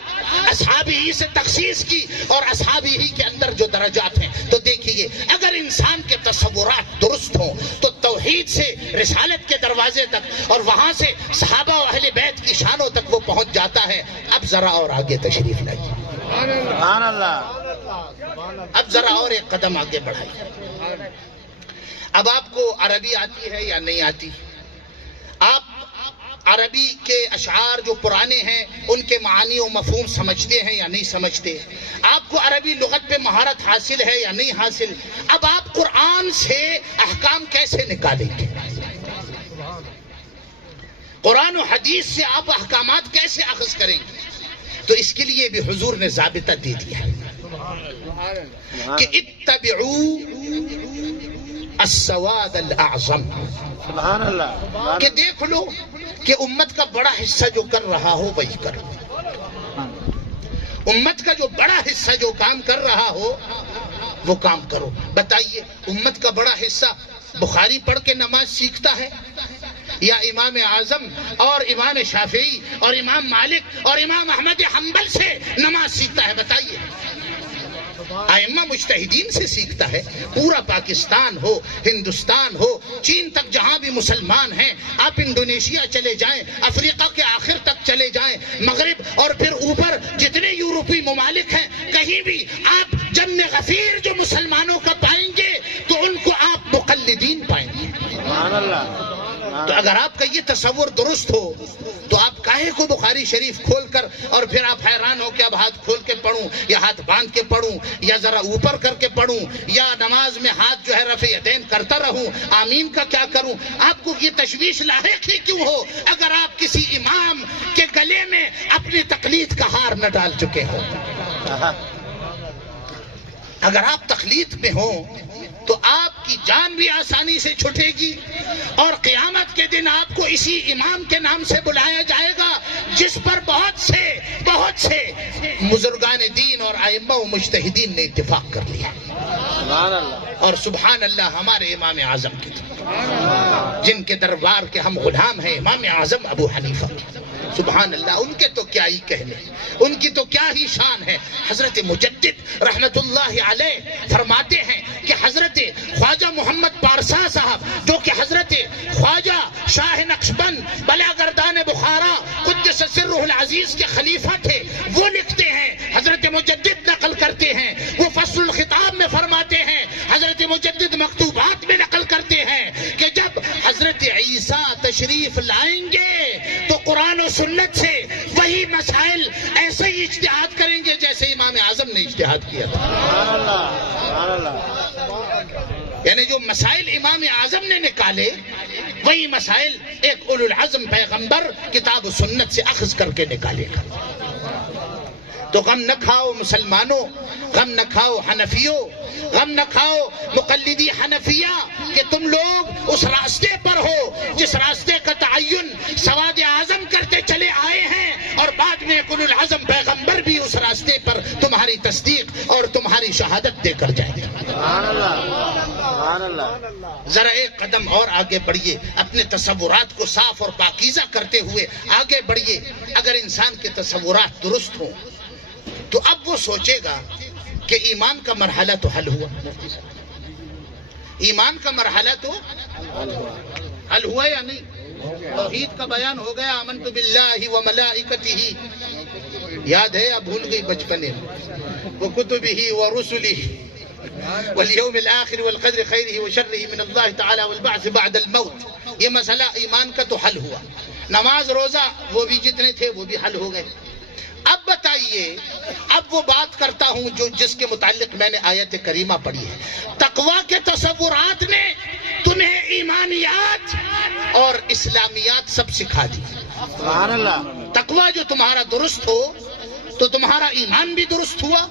اصحابی ہی سے تخصیص کی، اور اصحابی ہی کے اندر جو درجات ہیں. تو دیکھیے اگر انسان کے تصورات درست ہوں تو توحید سے رسالت کے دروازے تک اور وہاں سے صحابہ و اہل بیت کی شانوں تک وہ پہنچ جاتا ہے. اب ذرا اور آگے تشریف لائیے. سبحان اللہ. اب ذرا اور ایک قدم آگے بڑھائیے. اب آپ کو عربی آتی ہے یا نہیں آتی؟ آپ عربی کے اشعار جو پرانے ہیں ان کے معانی و مفہوم سمجھتے ہیں یا نہیں سمجھتے؟ آپ کو عربی لغت پہ مہارت حاصل ہے یا نہیں حاصل؟ اب آپ قرآن سے احکام کیسے نکالیں گے؟ قرآن و حدیث سے آپ احکامات کیسے اخذ کریں گے؟ تو اس کے لیے بھی حضور نے ضابطہ دے دیا کہ اتبعوا السواد الاعظم. سبحان اللہ. کہ دیکھ لو کہ امت کا بڑا حصہ جو کر رہا ہو وہی کرو. امت کا جو بڑا حصہ جو کام کر رہا ہو وہ کام کرو. بتائیے امت کا بڑا حصہ بخاری پڑھ کے نماز سیکھتا ہے یا امام اعظم اور امام شافعی اور امام مالک اور امام احمد حنبل سے نماز سیکھتا ہے؟ بتائیے. ائمہ مجتہدین سے سیکھتا ہے. پورا پاکستان ہو، ہندوستان ہو، چین تک جہاں بھی مسلمان ہیں، آپ انڈونیشیا چلے جائیں، افریقہ کے آخر تک چلے جائیں، مغرب اور پھر اوپر جتنے یورپی ممالک ہیں، کہیں بھی آپ جم غفیر جو مسلمانوں کا پائیں گے تو ان کو آپ مقلدین پائیں گے. سبحان اللہ. تو اگر آپ کا یہ تصور درست ہو تو آپ کاہے کو بخاری شریف کھول کر اور پھر آپ حیران ہو کہ اب ہاتھ کھول کے پڑھوں یا ہاتھ باندھ کے پڑھوں یا ذرا اوپر کر کے پڑھوں یا نماز میں ہاتھ جو ہے رفع یدین کرتا رہوں، آمین کا کیا کروں؟ آپ کو یہ تشویش لاحق ہی کیوں ہو اگر آپ کسی امام کے گلے میں اپنی تقلید کا ہار نہ ڈال چکے ہو؟ اگر آپ تقلید میں ہوں تو آپ کی جان بھی آسانی سے چھٹے گی اور قیامت کے دن آپ کو اسی امام کے نام سے بلایا جائے گا جس پر بہت سے بزرگان دین اور ائمہ و مجتہدین نے اتفاق کر لیا۔ سبحان اللہ، اور سبحان اللہ ہمارے امام اعظم کی جن کے دربار کے ہم غلام ہیں، امام اعظم ابو حنیفہ، سبحان اللہ، ان کے تو کیا ہی کہنے، ان کی تو کیا ہی شان ہے۔ حضرت مجدد رحمت اللہ علیہ فرماتے ہیں کہ حضرت خواجہ محمد پارسا صاحب جو کہ حضرت خواجہ شاہ نقشبند بلاگردان بخارا قدس سرہ العزیز کے خلیفہ تھے، وہ لکھتے ہیں، حضرت مجدد نقل کرتے ہیں، وہ فصل الخطاب میں فرماتے ہیں، حضرت مجدد مکتوبات میں نقل کرتے ہیں کہ جب حضرت عیسیٰ تشریف لائیں گے تو قرآن و سنت سے وہی مسائل ایسے ہی اجتہاد کریں گے جیسے امام اعظم نے اجتہاد کیا تھا۔ سبحان اللہ، سبحان اللہ، یعنی جو مسائل امام اعظم نے نکالے وہی مسائل ایک اولو العزم پیغمبر کتاب و سنت سے اخذ کر کے نکالے گا۔ تو غم نہ کھاؤ مسلمانوں، غم نہ کھاؤ حنفیوں، غم نہ کھاؤ مقلدی حنفیہ کہ تم لوگ اس راستے پر ہو جس راستے کا تعین سواد اعظم کرتے چلے آئے ہیں اور بعد میں اولو العزم پیغمبر بھی اس راستے پر تمہاری تصدیق اور تمہاری شہادت دے کر جائیں گے۔ سبحان اللہ، سبحان اللہ، ذرا ایک قدم اور آگے بڑھیے، اپنے تصورات کو صاف اور پاکیزہ کرتے ہوئے آگے بڑھیے۔ اگر انسان کے تصورات درست ہوں تو اب وہ سوچے گا کہ ایمان کا مرحلہ تو حل ہوا، ایمان کا مرحلہ تو حل ہوا یا نہیں؟ توحید کا بیان ہو گیا، آمنت باللہ و ملائکتہ، یاد ہے یا بھول گئی بچپنے وہ کتبہ و رسلہ والیوم الآخر والقدر خیرہ و شرہ من اللہ تعالی والبعث بعد الموت، یہ مسئلہ ایمان کا تو حل ہوا۔ نماز روزہ وہ بھی جتنے تھے وہ بھی حل ہو گئے۔ اب بتائیے، اب وہ بات کرتا ہوں جس کے متعلق میں نے آیت کریمہ پڑھی ہے، تقوی کے تصورات نے تمہیں ایمانیات اور اسلامیات سب سکھا دی۔ سبحان اللہ، تقوی جو تمہارا درست ہو تو تمہارا ایمان بھی درست ہوا،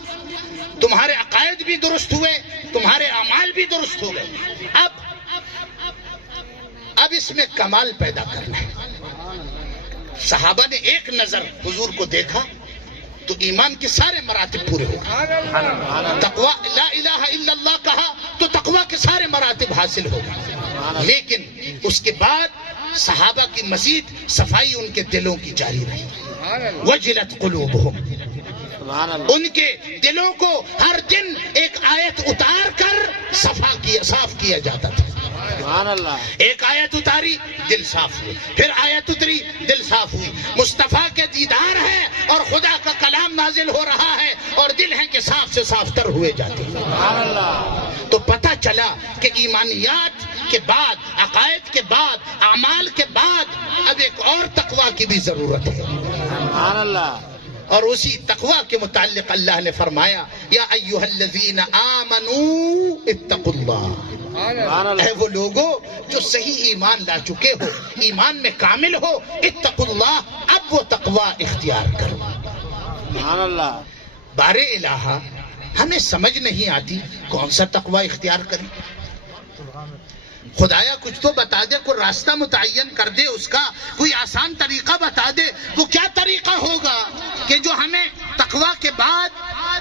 تمہارے عقائد بھی درست ہوئے، تمہارے اعمال بھی درست ہو گئے۔ اب اس میں کمال پیدا کرنا ہے۔ صحابہ نے ایک نظر حضور کو دیکھا تو ایمان کے سارے مراتب پورے ہو گئے۔ تقوی لا الہ الا اللہ کہا تو تقوی کے سارے مراتب حاصل ہو گئے، لیکن اس کے بعد صحابہ کی مزید صفائی ان کے دلوں کی جاری رہی۔ وجلت قلوبہم، ان کے دلوں کو ہر دن ایک آیت اتار کر صاف کیا جاتا تھا۔ سبحان اللہ، ایک آیت اتاری دل صاف ہوئی، پھر آیت اتری دل صاف ہوئی۔ مصطفیٰ کے دیدار ہے اور خدا کا کلام نازل ہو رہا ہے اور دل ہے کہ صاف سے صاف تر ہوئے جاتے ہیں۔ سبحان اللہ، تو پتہ چلا کہ ایمانیات کے بعد، عقائد کے بعد، اعمال کے بعد اب ایک اور تقوی کی بھی ضرورت ہے۔ سبحان اللہ، اور اسی تقوی کے متعلق اللہ نے فرمایا، یا ایھا الذین آمنوا اتقوا اللہ، سبحان اللہ، اے وہ لوگوں جو صحیح ایمان لا چکے ہو، ایمان میں کامل ہو، اتقوا اللہ، اب وہ تقوی اختیار کرو۔ سبحان اللہ، بار الہ ہمیں سمجھ نہیں آتی کون سا تقوی اختیار کریں۔ خدایا کچھ تو بتا دے، کوئی راستہ متعین کر دے، اس کا کوئی آسان طریقہ بتا دے۔ وہ کیا طریقہ ہوگا کہ جو ہمیں تقوی کے بعد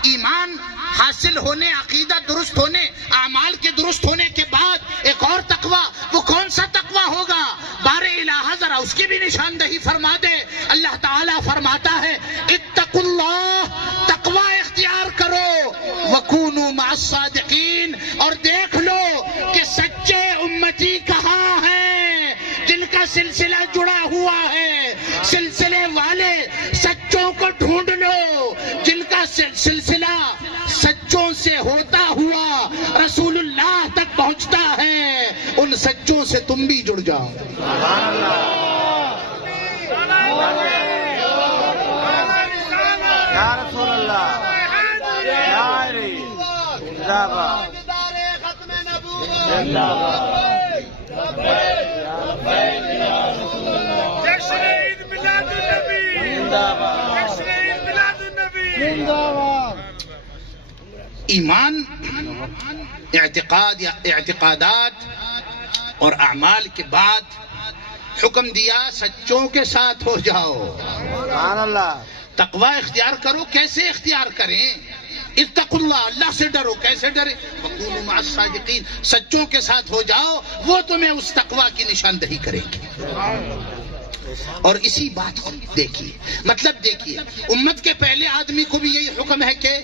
ایمان حاصل ہونے، عقیدہ درست ہونے، اعمال کے درست ہونے کے بعد ایک اور تقوی، وہ کون سا تقوی ہوگا؟ بار الہ ذرا اس کی بھی نشاندہی فرما دے۔ اللہ تعالیٰ فرماتا ہے اتقوا اللہ، تقوی اختیار کرو، وکونوا مع الصادقین، اور دیکھ لو کہ سچے امتی کہاں ہیں، جن کا سلسلہ جڑا ہوا ہے، سلسلے والے سچوں کو ڈھونڈ لو، جن کا سلسلہ سچوں سے ہوتا ہوا رسول اللہ تک پہنچتا ہے، ان ان سچوں سے تم بھی جڑ جاؤ. سبحان اللہ. یا رسول اللہ. یا علی. زندہ باد. زندہ باد. جشن عید میلاد النبی. زندہ باد. جشن عید میلاد النبی. ایمان اعتقادات اور اعمال کے بعد حکم دیا سچوں کے ساتھ ہو جاؤ. سبحان اللہ. تقوی اختیار کرو. کیسے اختیار کریں؟ اتقوا اللہ، اللہ سے ڈرو. کیسے ڈرے؟ وکونوا مع الصادقین. سچوں کے ساتھ ہو جاؤ، وہ تمہیں اس تقوی کی نشاندہی کریں گے. اور اسی بات کو دیکھیے، مطلب دیکھیے، امت کے پہلے آدمی کو بھی یہی حکم ہے کہ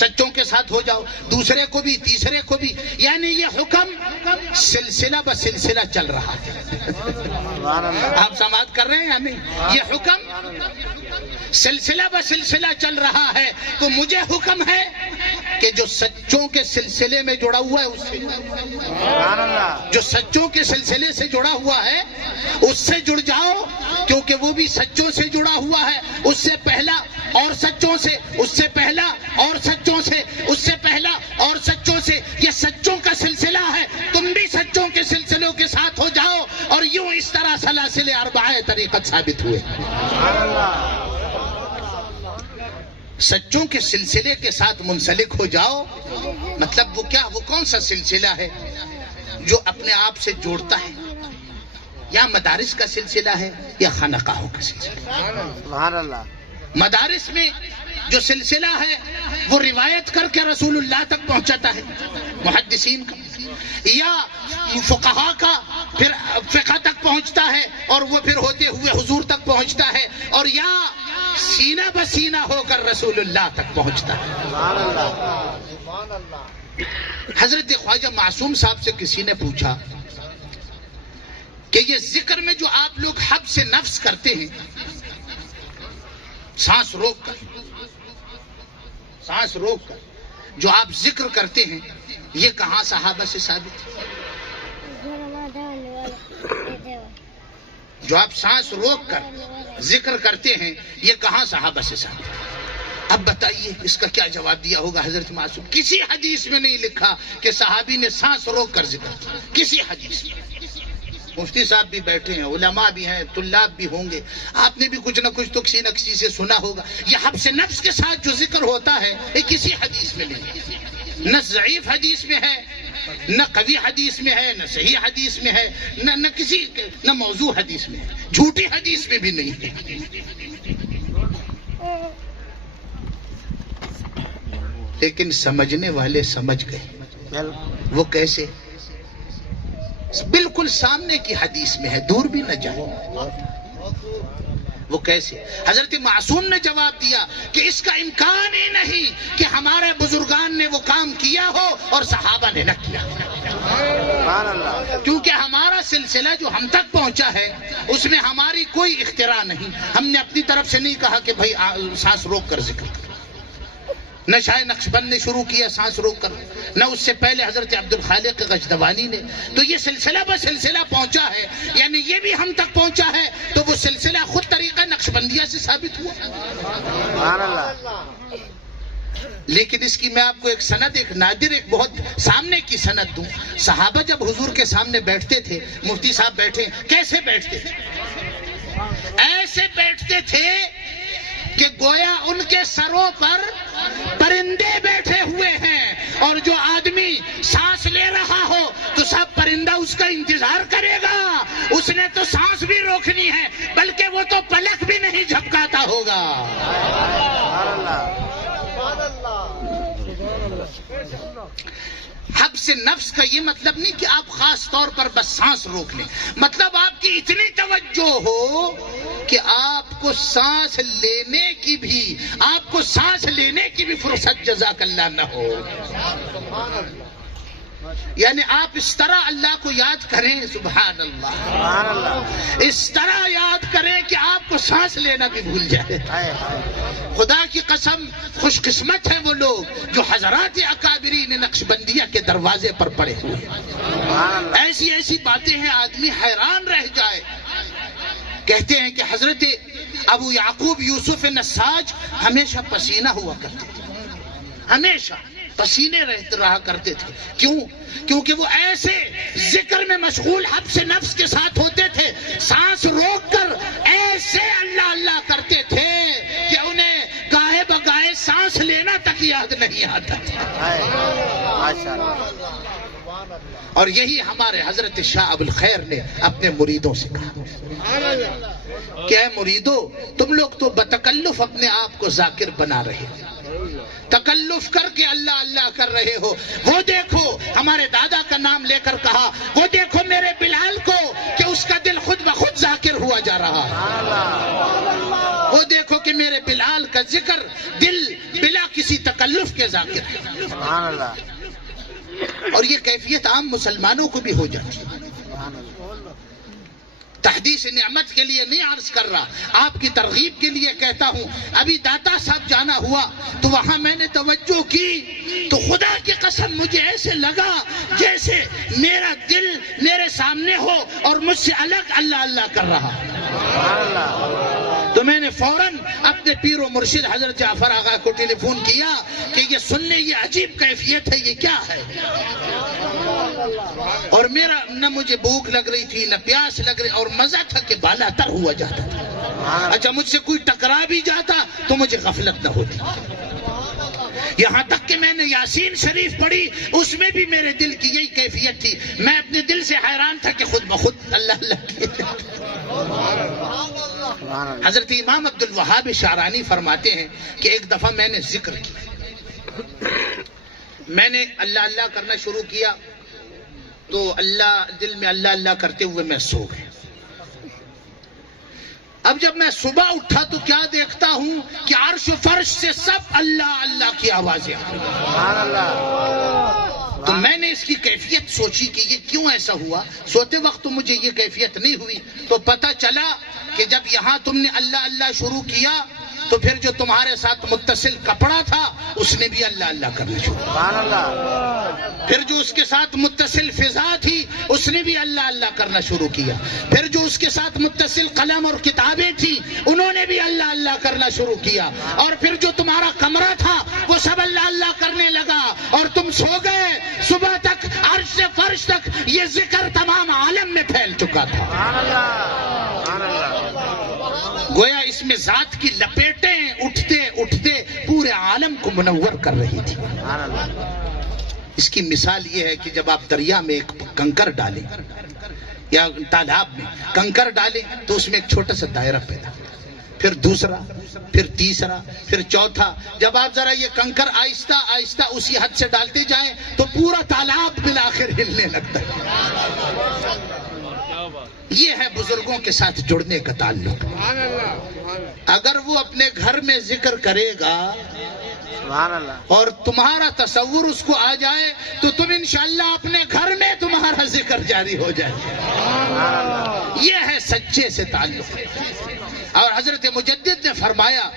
سچوں کے ساتھ ہو جاؤ، دوسرے کو بھی، تیسرے کو بھی. یعنی یہ حکم سلسلہ بسلسلہ چل رہا ہے. سبحان اللہ. آپ سماعت کر رہے ہیں یا نہیں؟ یہ حکم سلسلہ بسلسلہ چل رہا ہے. تو مجھے حکم ہے کہ جو سچوں کے سلسلے میں جڑا ہوا ہے اس سے، سبحان اللہ. جو سچوں کے سلسلے سے جڑا ہوا ہے اس سے جڑ جاؤ، کیونکہ وہ بھی سچوں سے جڑا ہوا ہے. اس سے پہلا اور سچوں سے، اس سے پہلا اور سچوں سے، اس سے پہلا اور سچوں سے. یہ سچوں کا سلسلہ ہے. تم بھی سچوں کے سلسلوں کے ساتھ ہو جاؤ، اور یوں اس طرح سلاسل اربعہ طریقت ثابت ہوئے. سبحان اللہ. سچوں کے سلسلے کے ساتھ منسلک ہو جاؤ. مطلب وہ کیا، وہ کون سا سلسلہ ہے جو اپنے آپ سے جوڑتا ہے؟ یا مدارس کا سلسلہ ہے یا خانقاہوں کا سلسلہ. سبحان اللہ. مدارس میں جو سلسلہ ہے وہ روایت کر کے رسول اللہ تک پہنچاتا ہے، محدثین کا، یا فقہا کا پھر فقہ تک پہنچتا ہے اور وہ پھر ہوتے ہوئے حضور تک پہنچتا ہے، اور یا سینہ بسینہ ہو کر رسول اللہ تک پہنچتا ہے. سبحان اللہ. حضرت خواجہ معصوم صاحب سے کسی نے پوچھا کہ یہ ذکر میں جو آپ لوگ حبس نفس کرتے ہیں، سانس روک کر جو آپ ذکر کرتے ہیں، یہ کہاں صحابہ سے ثابت ہے؟ جو آپ سانس روک کر ذکر کرتے ہیں، یہ کہاں صحابہ سے ثابت ہے؟ اب بتائیے اس کا کیا جواب دیا ہوگا حضرت معصوم؟ کسی حدیث میں نہیں لکھا کہ صحابی نے سانس روک کر ذکر کیا، کسی حدیث میں. مفتی صاحب بھی بیٹھے ہیں، علماء بھی ہیں، طلاب بھی ہوں گے، آپ نے بھی کچھ نہ کچھ تو کسی نہ کسی سے سنا ہوگا. یہ حبس نفس کے ساتھ جو ذکر ہوتا ہے یہ کسی حدیث میں نہیں، نہ ضعیف حدیث میں ہے، نہ قوی حدیث میں ہے، نہ صحیح حدیث میں ہے، نہ موضوع حدیث میں ہے، جھوٹی حدیث میں بھی نہیں ہے. لیکن سمجھنے والے سمجھ گئے. وہ کیسے؟ بالکل سامنے کی حدیث میں ہے، دور بھی نہ جائے. وہ کیسے؟ حضرت معصوم نے جواب دیا کہ اس کا امکان ہی نہیں کہ ہمارے بزرگان نے وہ کام کیا ہو اور صحابہ نے نہ کیا. سبحان اللہ. کیونکہ ہمارا سلسلہ جو ہم تک پہنچا ہے اس میں ہماری کوئی اختراع نہیں. ہم نے اپنی طرف سے نہیں کہا کہ بھائی سانس روک کر ذکر کرو. نہ شاہ نقشبند نے شروع کیا سانس روک کر، نہ اس سے پہلے حضرت عبد الخالق غجدوانی نے. تو یہ سلسلہ بسلسلہ پہنچا ہے، یعنی یہ بھی ہم تک پہنچا ہے، تو وہ سلسلہ خود طریقہ نقشبندیہ سے ثابت ہوا. سبحان اللہ. لیکن اس کی میں آپ کو ایک سند، ایک نادر، ایک بہت سامنے کی سند دوں. صحابہ جب حضور کے سامنے بیٹھتے تھے، مفتی صاحب بیٹھے، کیسے بیٹھتے تھے؟ ایسے بیٹھتے تھے کہ گویا ان کے سروں پر پرندے بیٹھے ہوئے ہیں، اور جو آدمی سانس لے رہا ہو تو سب پرندہ اس کا انتظار کرے گا. اس نے تو سانس بھی روکنی ہے، بلکہ وہ تو پلک بھی نہیں جھپکاتا ہوگا. حبس نفس کا یہ مطلب نہیں کہ آپ خاص طور پر بس سانس روک لیں. مطلب آپ کی اتنی توجہ ہو کہ آپ کو سانس لینے کی بھی فرصت جزاک اللہ نہ ہو. یعنی آپ اس طرح اللہ کو یاد کریں، سبحان اللہ، سبحان اللہ، اس طرح یاد کریں کہ آپ کو سانس لینا بھی بھول جائے۔ ہائے ہائے، خدا کی قسم، خوش قسمت ہے وہ لوگ جو حضرات اکابرین نقشبندیہ کے دروازے پر پڑے ہوئے ہیں۔ سبحان اللہ، ایسی ایسی باتیں ہیں آدمی حیران رہ جائے۔ کہتے ہیں کہ حضرت ابو یعقوب یوسف نساج ہمیشہ پسینہ ہوا کرتے تھے، ہمیشہ پسینے رہا کرتے تھے۔ کیوں؟ کیونکہ وہ ایسے ذکر میں مشغول حبس نفس کے ساتھ ہوتے تھے، سانس روک کر ایسے اللہ اللہ کرتے تھے کہ انہیں گاہے بگاہے سانس لینا تک یاد نہیں آتا تھا۔ ہائے، ماشاء اللہ، اور یہی ہمارے حضرت شاہ ابو الخیر نے اپنے مریدوں سے کہا کہ اے مریدو، تم لوگ تو بتکلف اپنے آپ کو ذاکر بنا رہے ہو، تکلف کر کے اللہ اللہ کر رہے ہو۔ وہ دیکھو، ہمارے دادا کا نام لے کر کہا، وہ دیکھو میرے بلال کو کہ اس کا دل خود بخود ذاکر ہوا جا رہا ہے۔ وہ دیکھو کہ میرے بلال کا ذکر دل بلا کسی تکلف کے ذاکر ہے۔ سبحان اللہ، اور یہ کیفیت عام مسلمانوں کو بھی ہو جاتی ہے۔ سبحان اللہ، تحدیث نعمت کے لیے نہیں عرض کر رہا، آپ کی ترغیب کے لیے کہتا ہوں۔ ابھی داتا صاحب جانا ہوا تو وہاں میں نے توجہ کی تو خدا کی قسم مجھے ایسے لگا جیسے میرا دل میرے سامنے ہو اور مجھ سے الگ اللہ اللہ کر رہا۔ سبحان اللہ، تو میں نے فوراً اپنے پیر و مرشد حضرت جعفر آغا کو ٹیلی فون کیا کہ یہ سننے، یہ عجیب کیفیت ہے، یہ کیا ہے؟ اور میرا نہ مجھے بھوک لگ رہی تھی نہ پیاس لگ رہی، اور مزہ تھا کہ بالا تر ہوا جاتا تھا۔ اچھا مجھ سے کوئی ٹکرا بھی جاتا تو مجھے غفلت نہ ہوتی۔ یہاں تک کہ میں نے یاسین شریف پڑھی، اس میں بھی میرے دل کی یہی کیفیت تھی۔ میں اپنے دل سے حیران تھا کہ خود بخود اللہ اللہ کی۔ سبحان اللہ، حضرت امام عبد الوہاب شعرانی فرماتے ہیں کہ ایک دفعہ میں نے ذکر کیا، میں نے اللہ اللہ کرنا شروع کیا تو اللہ دل میں اللہ اللہ کرتے ہوئے میں سو گیا۔ اب جب میں صبح اٹھا تو کیا دیکھتا ہوں کہ عرش و فرش سے سب اللہ اللہ کی آوازیں آ رہی ہیں۔ سبحان اللہ، تو میں نے اس کی کیفیت سوچی کہ یہ کیوں ایسا ہوا۔ سوتے وقت تو مجھے یہ کیفیت نہیں ہوئی، تو پتہ چلا کہ جب یہاں تم نے اللہ اللہ شروع کیا تو پھر جو تمہارے ساتھ متصل کپڑا تھا اس نے بھی اللہ اللہ کرنا شروع کیا، سبحان اللہ، پھر جو اس کے ساتھ متصل فضا تھی اس نے بھی اللہ اللہ کرنا شروع کیا، پھر جو اس کے ساتھ متصل قلم اور کتابیں تھی انہوں نے بھی اللہ اللہ کرنا شروع کیا، اور پھر جو تمہارا کمرہ تھا وہ سب اللہ اللہ کرنے لگا، اور تم سو گئے۔ صبح تک عرش سے فرش تک یہ ذکر تمام عالم میں پھیل چکا تھا۔ سبحان اللہ، سبحان اللہ، گویا اس میں ذات کی لپیٹیں اٹھتے اٹھتے پورے عالم کو منور کر رہی تھی۔ سبحان اللہ، اس کی مثال یہ ہے کہ جب آپ دریا میں ایک کنکر ڈالیں یا تالاب میں کنکر ڈالیں تو اس میں ایک چھوٹا سا دائرہ پیدا ہوتا ہے، پھر دوسرا، پھر تیسرا، پھر چوتھا۔ جب آپ ذرا یہ کنکر آہستہ آہستہ اسی حد سے ڈالتے جائیں تو پورا تالاب بالآخر ہلنے لگتا ہے۔ یہ ہے بزرگوں کے ساتھ جڑنے کا تعلق۔ اگر وہ اپنے گھر میں ذکر کرے گا سبحان اللہ، اور تمہارا تصور اس کو آ جائے تو تم انشاءاللہ اپنے گھر میں تمہارا ذکر جاری ہو جائے۔ سبحان اللہ، یہ ہے سچے سے تعلق۔ اور حضرت مجدد نے فرمایا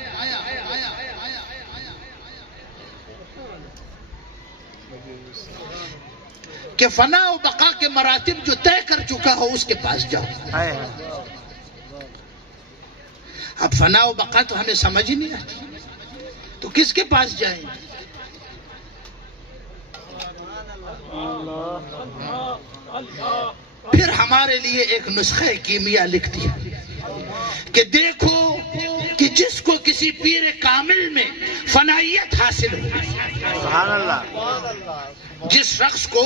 کہ فنا و بقا کے مراتب جو طے کر چکا ہو اس کے پاس جاؤ۔ ہائے ہائے، اب فنا و بقا تو ہمیں سمجھ ہی نہیں آتی، تو کس کے پاس جائیں؟ پھر ہمارے لیے ایک نسخہ کیمیا لکھ دیا کہ دیکھو کہ جس کو کسی پیر کامل میں فنائیت حاصل ہو، سبحان اللہ، جس شخص کو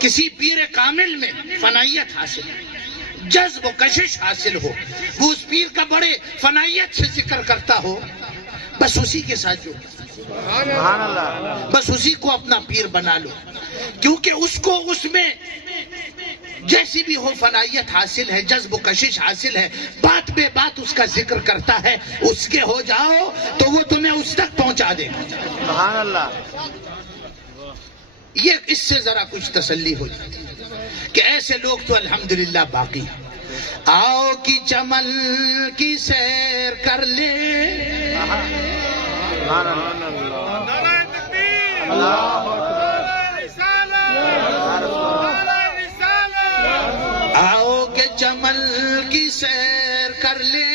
کسی پیر کامل میں فنائیت حاصل ہو، جذب و کشش حاصل ہو، وہ اس پیر کا بڑے فنائیت سے ذکر کرتا ہو، بس اسی کے ساتھ جو سبحان اللہ، بس اسی کو اپنا پیر بنا لو، کیونکہ اس کو اس میں جیسی بھی ہو فنائیت حاصل ہے، جذب و کشش حاصل ہے، بات بے بات اس کا ذکر کرتا ہے، اس کے ہو جاؤ تو وہ تمہیں اس تک پہنچا دے گا۔ سبحان اللہ، یہ اس سے ذرا کچھ تسلی ہو جاتی کہ ایسے لوگ تو الحمدللہ باقی ہیں۔ آؤ کی چمن کی سیر کر لے، سبحان اللہ، نعرہ تکبیر، اللہ نعرہ رسالت، نعرہ رسالت، آؤ کے چمن کی سیر کر لے،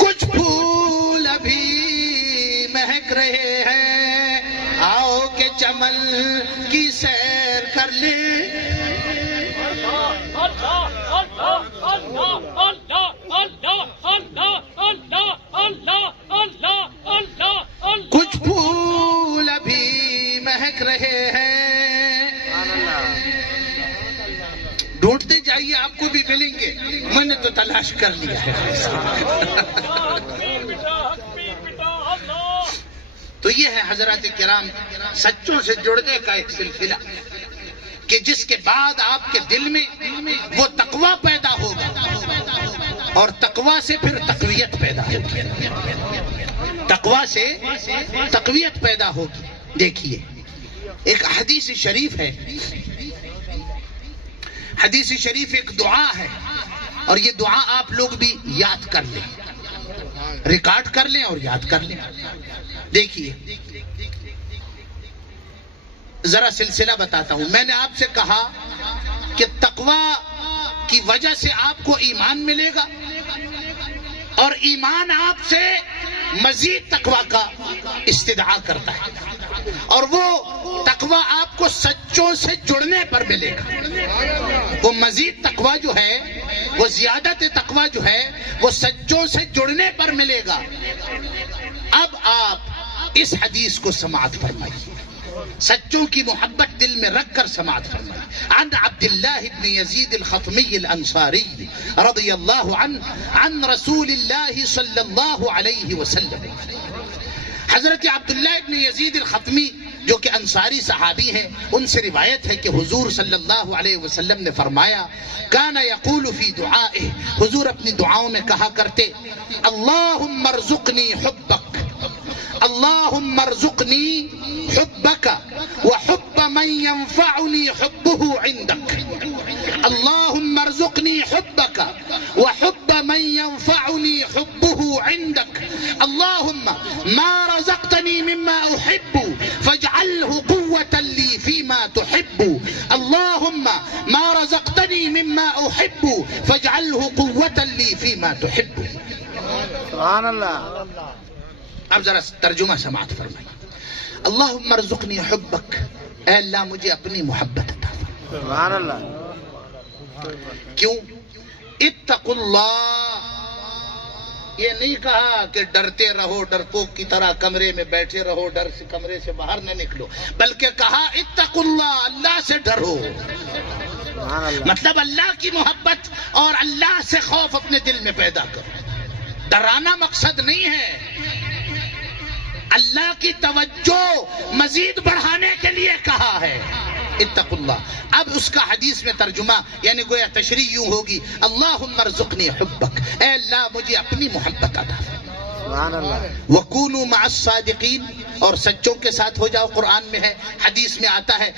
کچھ پھول ابھی مہک رہے ہیں، آؤ کے چمن کی سیر کر لے، کچھ پھول ابھی مہک رہے ہیں، ڈھونڈتے جائیے آپ کو بھی ملیں گے، میں نے تو تلاش کر لیا ہے۔ تو یہ ہے حضرات کرام سچوں سے جڑنے کا ایک سلسلہ کہ جس کے بعد آپ کے دل میں وہ تقوی پیدا ہوگا اور تقوی سے پھر تقویت پیدا ہوگی، تقوی سے تقویت پیدا ہوگی۔ دیکھیے ایک حدیث شریف ہے، حدیث شریف ایک دعا ہے، اور یہ دعا آپ لوگ بھی یاد کر لیں، ریکارڈ کر لیں اور یاد کر لیں۔ دیکھیے ذرا سلسلہ بتاتا ہوں۔ میں نے آپ سے کہا کہ تقوی کی وجہ سے آپ کو ایمان ملے گا، اور ایمان آپ سے مزید تقوی کا استدعا کرتا ہے، اور وہ تقوی آپ کو سچوں سے جڑنے پر ملے گا۔ وہ مزید تقوی جو ہے، وہ زیادت تقوی جو ہے، وہ سچوں سے جڑنے پر ملے گا۔ اب آپ اس حدیث کو سماعت فرمائیے، سچوں کی محبت دل میں رکھ کر سماعت فرمائیے۔ عن عبداللہ بن یزید الخطمی الانصاری رضی اللہ عنہ عن رسول اللہ صلی اللہ علیہ وسلم۔ حضرت عبداللہ ابن یزید الخطمی جو کہ انصاری صحابی ہیں، ان سے روایت ہے کہ حضور صلی اللہ علیہ وسلم نے فرمایا، کان یقول فی دعائہ، حضور اپنی دعاؤں میں کہا کرتے، اللہم ارزقنی حبک، اللہم ارزقنی حبک وحب من ينفعنی حبہ عندک، اللہم ارزقنی حبک وحب من ينفعنی حبہ عندک، اللہم ما رزقتنی مما احب فاجعله قوة لی فیما تحب، اللہم ما رزقتنی مما احب فاجعله قوة لی فیما تحب۔ سبحان اللہ، اب ذرا ترجمہ سماعت فرمائیے۔ اللہم ارزقنی حبک، اے اللہ مجھے اپنی محبت عطا فرما۔ سبحان اللہ، کیوں؟ اتقوا اللہ، یہ نہیں کہا کہ ڈرتے رہو، ڈرپوک کی طرح کمرے میں بیٹھے رہو، ڈر سے کمرے سے باہر نہ نکلو، بلکہ کہا اتقوا اللہ، اللہ سے ڈرو۔ سبحان اللہ، مطلب اللہ کی محبت اور اللہ سے خوف اپنے دل میں پیدا کرو۔ ڈرانا مقصد نہیں ہے، اللہ کی توجہ مزید بڑھانے کے لیے کہا ہے اتقوا اللہ۔ اب اس کا حدیث میں ترجمہ یعنی گویا تشریح یوں ہوگی، اللہم ارزقنی حبک، اے اللہ مجھے اپنی محبت عطا فرما۔ سبحان اللہ، وَكُونُوا مَعَ الصَّادِقِينَ، اور سچوں کے ساتھ ہو جاؤ۔ قرآن میں ہے، حدیث میں آتا ہے،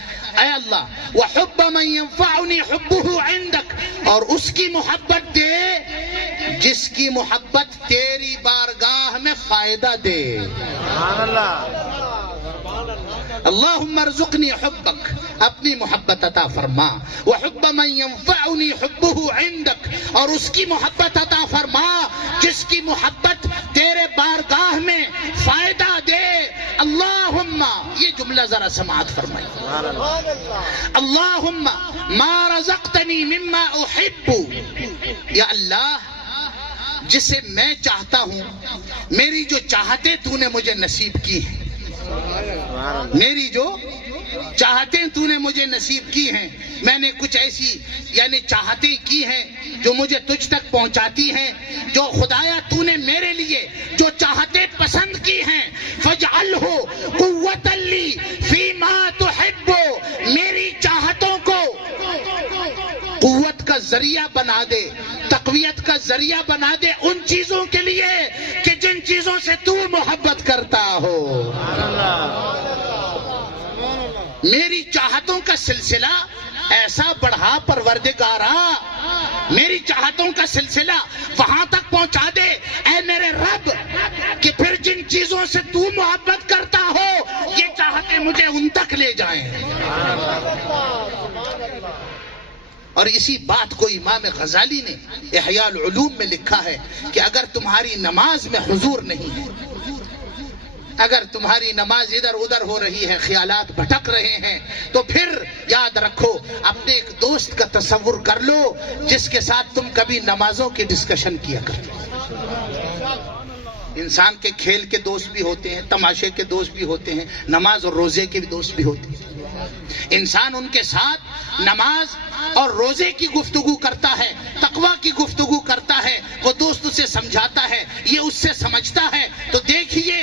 اے اللہ وَحُبَّ مَن يَنفَعُنِي حُبُّهُ عِندَكَ، اور اس کی محبت دے جس کی محبت تیری بارگاہ میں فائدہ دے۔ سبحان اللہ، اللہم ارزقنی حبک، اپنی محبت عطا فرما، وحب من ينفعنی حبہ عندک، اور اس کی محبت عطا فرما جس کی محبت تیرے بارگاہ میں فائدہ دے۔ اللہم، یہ جملہ ذرا سماعت فرمائی، سبحان اللہ، اللہم ما رزقتنی مما احب، یا اللہ جسے میں چاہتا ہوں، میری جو چاہتے تو نے مجھے نصیب کی ہیں، سبحان اللہ، میری جو چاہتیں تو نے مجھے نصیب کی ہیں، میں نے کچھ ایسی یعنی چاہتیں کی ہیں جو مجھے تجھ تک پہنچاتی ہیں، جو خدایا تو نے میرے لیے جو چاہتیں پسند کی ہیں، فَاجْعَلْهُ قُوَّةً لِّي فِي مَا تُحِبُّ، میری چاہتوں کو قوت کا ذریعہ بنا دے، تقویت کا ذریعہ بنا دے ان چیزوں کے لیے کہ جن چیزوں سے تو محبت کرتا ہو۔ سبحان اللہ، میری چاہتوں کا سلسلہ ایسا بڑھا پروردگارا، میری چاہتوں کا سلسلہ وہاں تک پہنچا دے اے میرے رب کہ پھر جن چیزوں سے تو محبت کرتا ہو یہ چاہتے مجھے ان تک لے جائیں۔ اور اسی بات کو امام غزالی نے احیاء العلوم میں لکھا ہے کہ اگر تمہاری نماز میں حضور نہیں ہے، اگر تمہاری نماز ادھر ادھر ہو رہی ہے، خیالات بھٹک رہے ہیں، تو پھر یاد رکھو اپنے ایک دوست کا تصور کر لو جس کے ساتھ تم کبھی نمازوں کی ڈسکشن کیا کرتے۔ انسان کے کھیل کے دوست بھی ہوتے ہیں، تماشے کے دوست بھی ہوتے ہیں، نماز اور روزے کے بھی دوست بھی ہوتے ہیں۔ انسان ان کے ساتھ نماز اور روزے کی گفتگو کرتا ہے، تقویٰ کی گفتگو کرتا ہے، وہ دوست اسے سمجھاتا ہے، یہ اس سے سمجھتا ہے۔ تو دیکھیے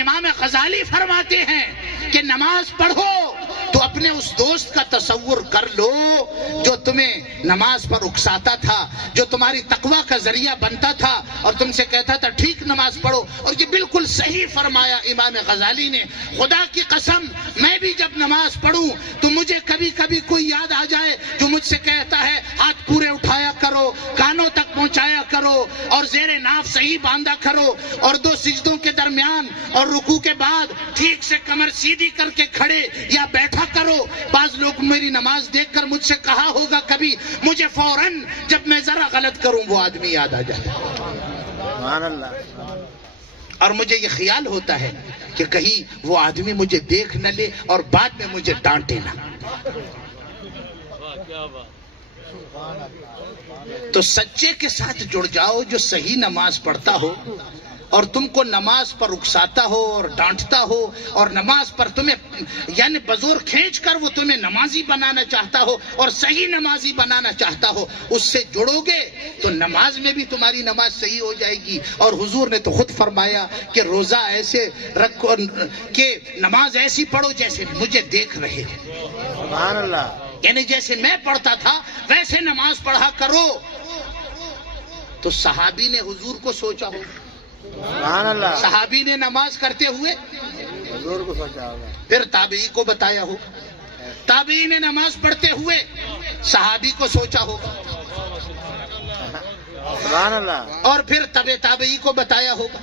امام غزالی فرماتے ہیں کہ نماز پڑھو تو اپنے اس دوست کا تصور کر لو جو تمہیں نماز پر اکساتا تھا، جو تمہاری تقویٰ کا ذریعہ بنتا تھا اور تم سے کہتا تھا ٹھیک نماز پڑھو۔ اور یہ بالکل صحیح فرمایا امام غزالی نے۔ خدا کی قسم میں بھی جب نماز پڑھوں تو مجھے کبھی کبھی کوئی یاد آ جائے جو مجھ سے کہتا ہے ہاتھ پورے اٹھایا کرو، کانوں تک پہنچایا کرو اور زیر ناف صحیح باندھا کرو، اور دو سجدوں کے درمیان اور رکوع کے بعد ٹھیک سے کمر سیدھی کر کے کھڑے یا بیٹھا کرو۔ بعض لوگ میری نماز دیکھ کر مجھ سے کہا ہوگا کبھی، مجھے فوراً جب میں ذرا غلط کروں وہ آدمی یاد آ جاتا ہے، سبحان اللہ۔ اور مجھے یہ خیال ہوتا ہے کہ کہیں وہ آدمی مجھے دیکھ نہ لے اور بعد میں مجھے ڈانٹے نہ۔ تو سچے کے ساتھ جڑ جاؤ جو صحیح نماز پڑھتا ہو اور تم کو نماز پر اکساتا ہو اور ڈانٹتا ہو اور نماز پر تمہیں یعنی بزور کھینچ کر وہ تمہیں نمازی بنانا چاہتا ہو اور صحیح نمازی بنانا چاہتا ہو، اس سے جڑو گے تو نماز میں بھی تمہاری نماز صحیح ہو جائے گی۔ اور حضور نے تو خود فرمایا کہ روزہ ایسے رکھو کہ نماز ایسی پڑھو جیسے مجھے دیکھ رہے ہو، سبحان اللہ۔ یعنی جیسے میں پڑھتا تھا ویسے نماز پڑھا کرو۔ تو صحابی نے حضور کو سوچا ہو، سبحان اللہ۔ صحابی نے نماز کرتے ہوئے حضور کو سوچا ہوگا، پھر تابعی کو بتایا ہو، تابعی نے نماز پڑھتے ہوئے صحابی کو سوچا ہوگا، سبحان اللہ۔ اور پھر تبع تابعی کو بتایا ہوگا،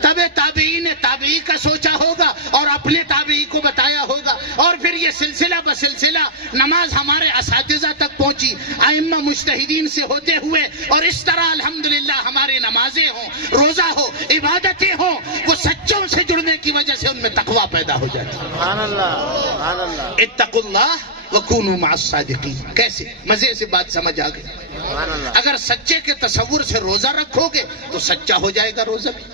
تبع تابعی نے تابعی کا سوچا ہوگا اور اپنے تابعی کو بتایا ہوگا، اور پھر یہ سلسلہ بسلسلہ نماز ہمارے اساتذہ تک پہنچی ائمہ مجتہدین سے ہوتے ہوئے، اور اس طرح الحمدللہ ہماری نمازیں ہوں، روزہ ہو، عبادتیں ہوں، وہ سچوں سے جڑنے کی وجہ سے ان میں تقویٰ پیدا ہو جاتی ہے۔ سبحان اللہ، سبحان اللہ۔ اتقوا اللہ وکونوا مع الصادقین۔ کیسے مزے سے بات سمجھ آ گئی۔ سبحان اللہ۔ اگر سچے کے تصور سے روزہ رکھو گے تو سچا ہو جائے گا روزہ بھی،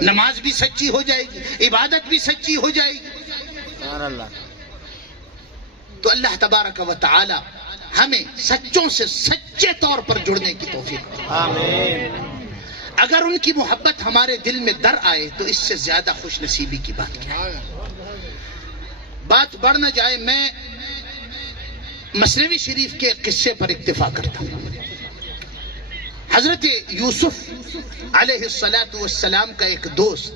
نماز بھی سچی ہو جائے گی، عبادت بھی سچی ہو جائے گی۔ سبحان اللہ۔ تو اللہ تبارک و تعالی ہمیں سچوں سے سچے طور پر جڑنے کی توفیق دے۔ آمین۔ اگر ان کی محبت ہمارے دل میں در آئے تو اس سے زیادہ خوش نصیبی کی بات کیا ہے۔ بات بڑھ نہ جائے، میں مثنوی شریف کے ایک قصے پر اکتفا کرتا ہوں۔ حضرت یوسف علیہ السلام کا ایک دوست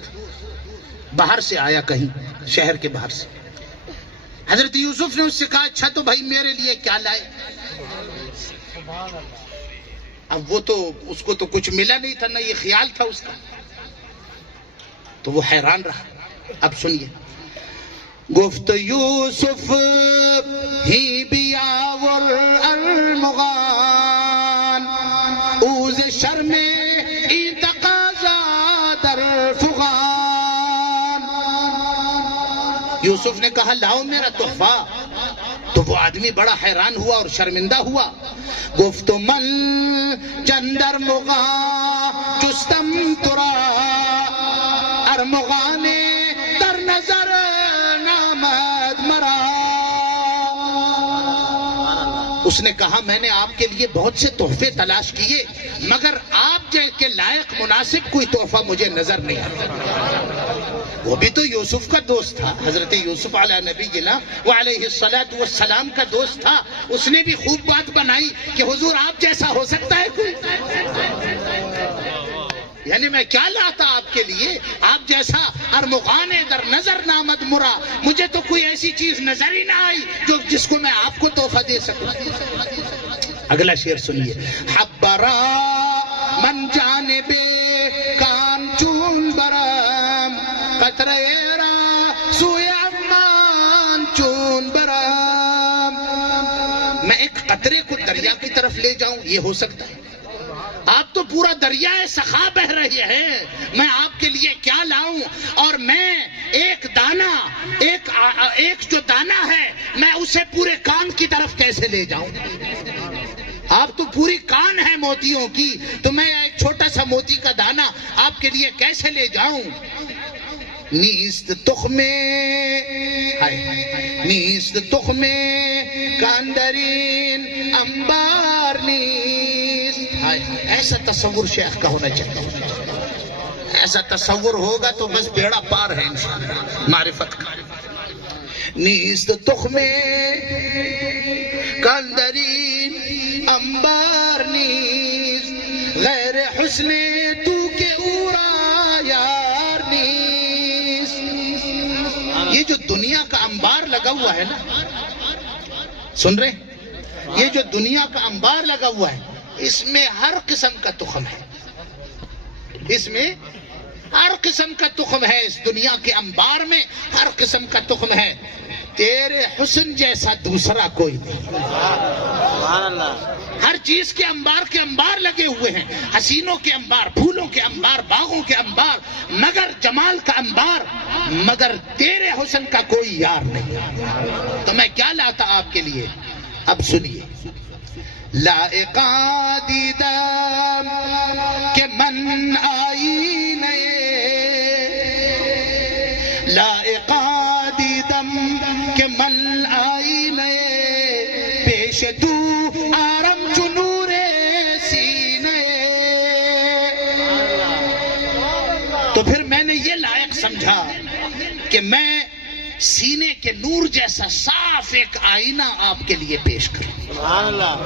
باہر سے آیا، کہیں شہر کے باہر سے۔ حضرت یوسف نے اس سے کہا اچھا تو بھائی میرے لیے کیا لائے؟ اب وہ تو اس کو تو کچھ ملا نہیں تھا، نہ یہ خیال تھا اس کا، تو وہ حیران رہا۔ اب سنیے، گفت یوسف ہی بیاور المغان اوز شرم ای تقاضا در فغان۔ یوسف نے کہا لاؤ میرا تحفہ، تو وہ آدمی بڑا حیران ہوا اور شرمندہ ہوا۔ گفت من چندر مغا جستم ترا ارمغان در نظر نامد مرا۔ اس نے کہا میں نے آپ کے لیے بہت سے تحفے تلاش کیے مگر آپ کے لائق مناسب کوئی تحفہ مجھے نظر نہیں آتا۔ وہ بھی تو یوسف کا دوست تھا، حضرت یوسف علیہ نبینا وعلیہ السلام کا دوست تھا۔ اس نے بھی خوب بات بنائی کہ حضور آپ جیسا ہو سکتا ہے کوئی؟ یعنی میں کیا لاتا آپ کے لیے، آپ جیسا ارمغان در نظر نامد مرا، مجھے تو کوئی ایسی چیز نظر ہی نہ آئی جس کو میں آپ کو تحفہ دے سکوں. اگلا شعر سنیے. حبرا من جانب کان چون برم قطرے را سوی عمان چون برم. میں ایک قطرے کو دریا کی طرف لے جاؤں، یہ ہو سکتا ہے؟ آپ تو پورا دریائے سخا بہ رہے ہیں، میں آپ کے لیے کیا لاؤں؟ اور میں ایک دانہ، ایک جو دانہ ہے، میں اسے پورے کان کی طرف کیسے لے جاؤں؟ آپ تو پوری کان ہے موتیوں کی، تو میں ایک چھوٹا سا موتی کا دانہ آپ کے لیے کیسے لے جاؤں؟ نیست تخمے نیست تخمے کاندرین انبار نیست. ایسا تصور شیخ کا ہونا چاہیے. ایسا تصور ہوگا تو بس بیڑا پار ہے انشاءاللہ معرفت کا. نیست تخمے کاندرین انبار نیست غیر حسن تو کے اورا یار نیست. یہ جو دنیا کا انبار لگا ہوا ہے نا، سن رہے؟ یہ جو دنیا کا انبار لگا ہوا ہے، اس میں ہر قسم کا تخم ہے. اس میں ہر قسم کا تخم ہے. اس دنیا کے انبار میں ہر قسم کا تخم ہے. تیرے حسن جیسا دوسرا کوئی نہیں. سبحان اللہ. ہر چیز کے انبار لگے ہوئے ہیں، حسینوں کے انبار، پھولوں کے انبار، باغوں کے انبار، مگر جمال کا انبار، مگر تیرے حسن کا کوئی یار نہیں. تو میں کیا لاتا آپ کے لیے؟ اب سنیے. لائقاں دیدم کہ من آئینے، لائقاں دیدم کہ من آئینے، پیش تو آرم چنور سینے. تو پھر میں نے یہ لائق سمجھا کہ میں سینے کے نور جیسا صاف ایک آئینہ آپ کے لیے پیش کروں. سبحان اللہ.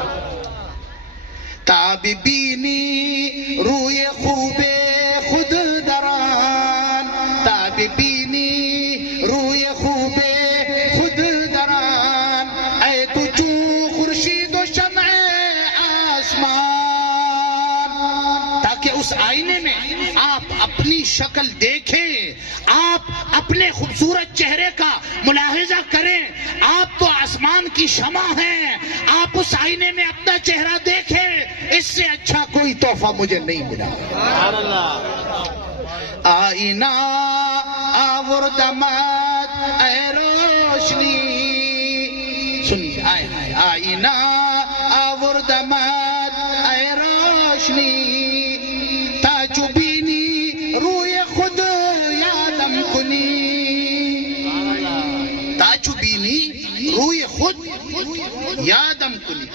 تاب بینی روی خوب خود دران، تاب بینی روی خوب خود دران، اے تو چون خورشید و شمع آسمان. تاکہ اس آئینے میں آپ اپنی شکل دیکھیں، آپ اپنے خوبصورت چہرے کا ملاحظہ کریں. آپ تو آسمان کی شمع ہیں، آپ اس آئینے میں اپنا چہرہ دیکھیں. اس سے اچھا کوئی تحفہ مجھے نہیں ملا. سبحان اللہ. آئینہ آوردمت اے روشنی، سنیے. آئینہ آوردمت اے روشنی، تا چوبینی روی خود یادم کنی. تا چوبینی روی خود یادم کنی.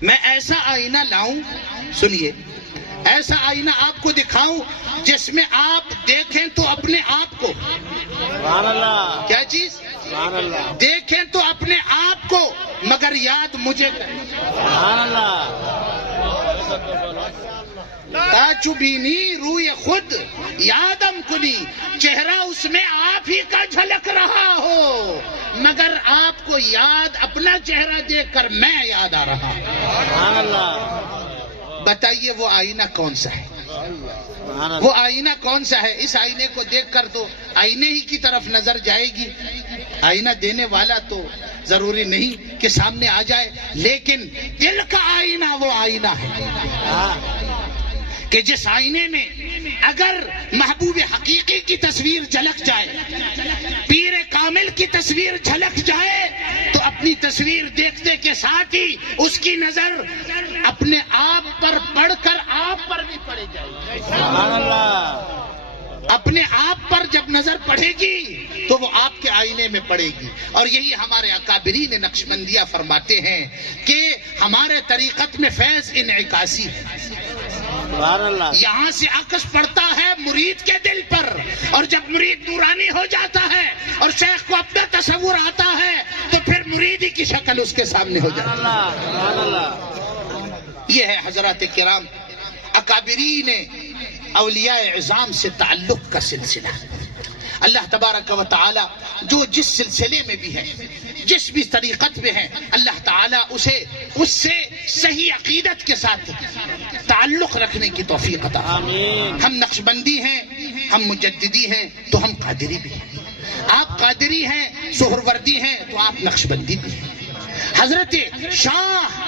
میں ایسا آئینہ لاؤں، سنیے، ایسا آئینہ آپ کو دکھاؤں جس میں آپ دیکھیں تو اپنے آپ کو. سبحان اللہ. کیا چیز؟ سبحان اللہ. دیکھیں تو اپنے آپ کو، مگر یاد مجھے کریں. سبحان اللہ. تاچبینی روی خود یادم کنی، چہرہ اس میں آپ ہی کا جھلک رہا ہو، مگر آپ کو یاد اپنا چہرہ دیکھ کر میں یاد آ رہا. سبحان اللہ. بتائیے وہ آئینہ کون سا ہے؟ سبحان اللہ. وہ آئینہ کون سا ہے؟ اس آئینے کو دیکھ کر تو آئینے ہی کی طرف نظر جائے گی. آئینہ دینے والا تو ضروری نہیں کہ سامنے آ جائے، لیکن دل کا آئینہ وہ آئینہ ہے کہ جس آئینے میں اگر محبوب حقیقی کی تصویر جھلک جائے، پیر کامل کی تصویر جھلک جائے، تو اپنی تصویر دیکھتے کے ساتھ ہی اس کی نظر اپنے آپ پر پڑھ کر آپ پر بھی پڑے جائے. سبحان اللہ. اپنے آپ پر جب نظر پڑے گی تو وہ آپ کے آئینے میں پڑے گی. اور یہی ہمارے اکابرین نقشبندیہ فرماتے ہیں کہ ہمارے طریقت میں فیض انعکاسی ہے. سبحان اللہ. یہاں سے عکس پڑتا ہے مرید کے دل پر، اور جب مرید نورانی ہو جاتا ہے اور شیخ کو اپنا تصور آتا ہے تو پھر مریدی کی شکل اس کے سامنے ہو جاتی ہے. سبحان اللہ. یہ ہے حضرات کرام اکابرین اولیاء عظام سے تعلق کا سلسلہ. اللہ تبارک و تعالی جو جس سلسلے میں بھی ہے، جس بھی طریقت میں ہے، اللہ تعالی اسے اس سے صحیح عقیدت کے ساتھ تعلق رکھنے کی توفیق عطا. آمین. ہم نقشبندی ہیں، ہم مجددی ہیں تو ہم قادری بھی ہیں. آپ قادری ہیں، سہروردی ہیں تو آپ نقشبندی بھی ہیں. حضرت شاہ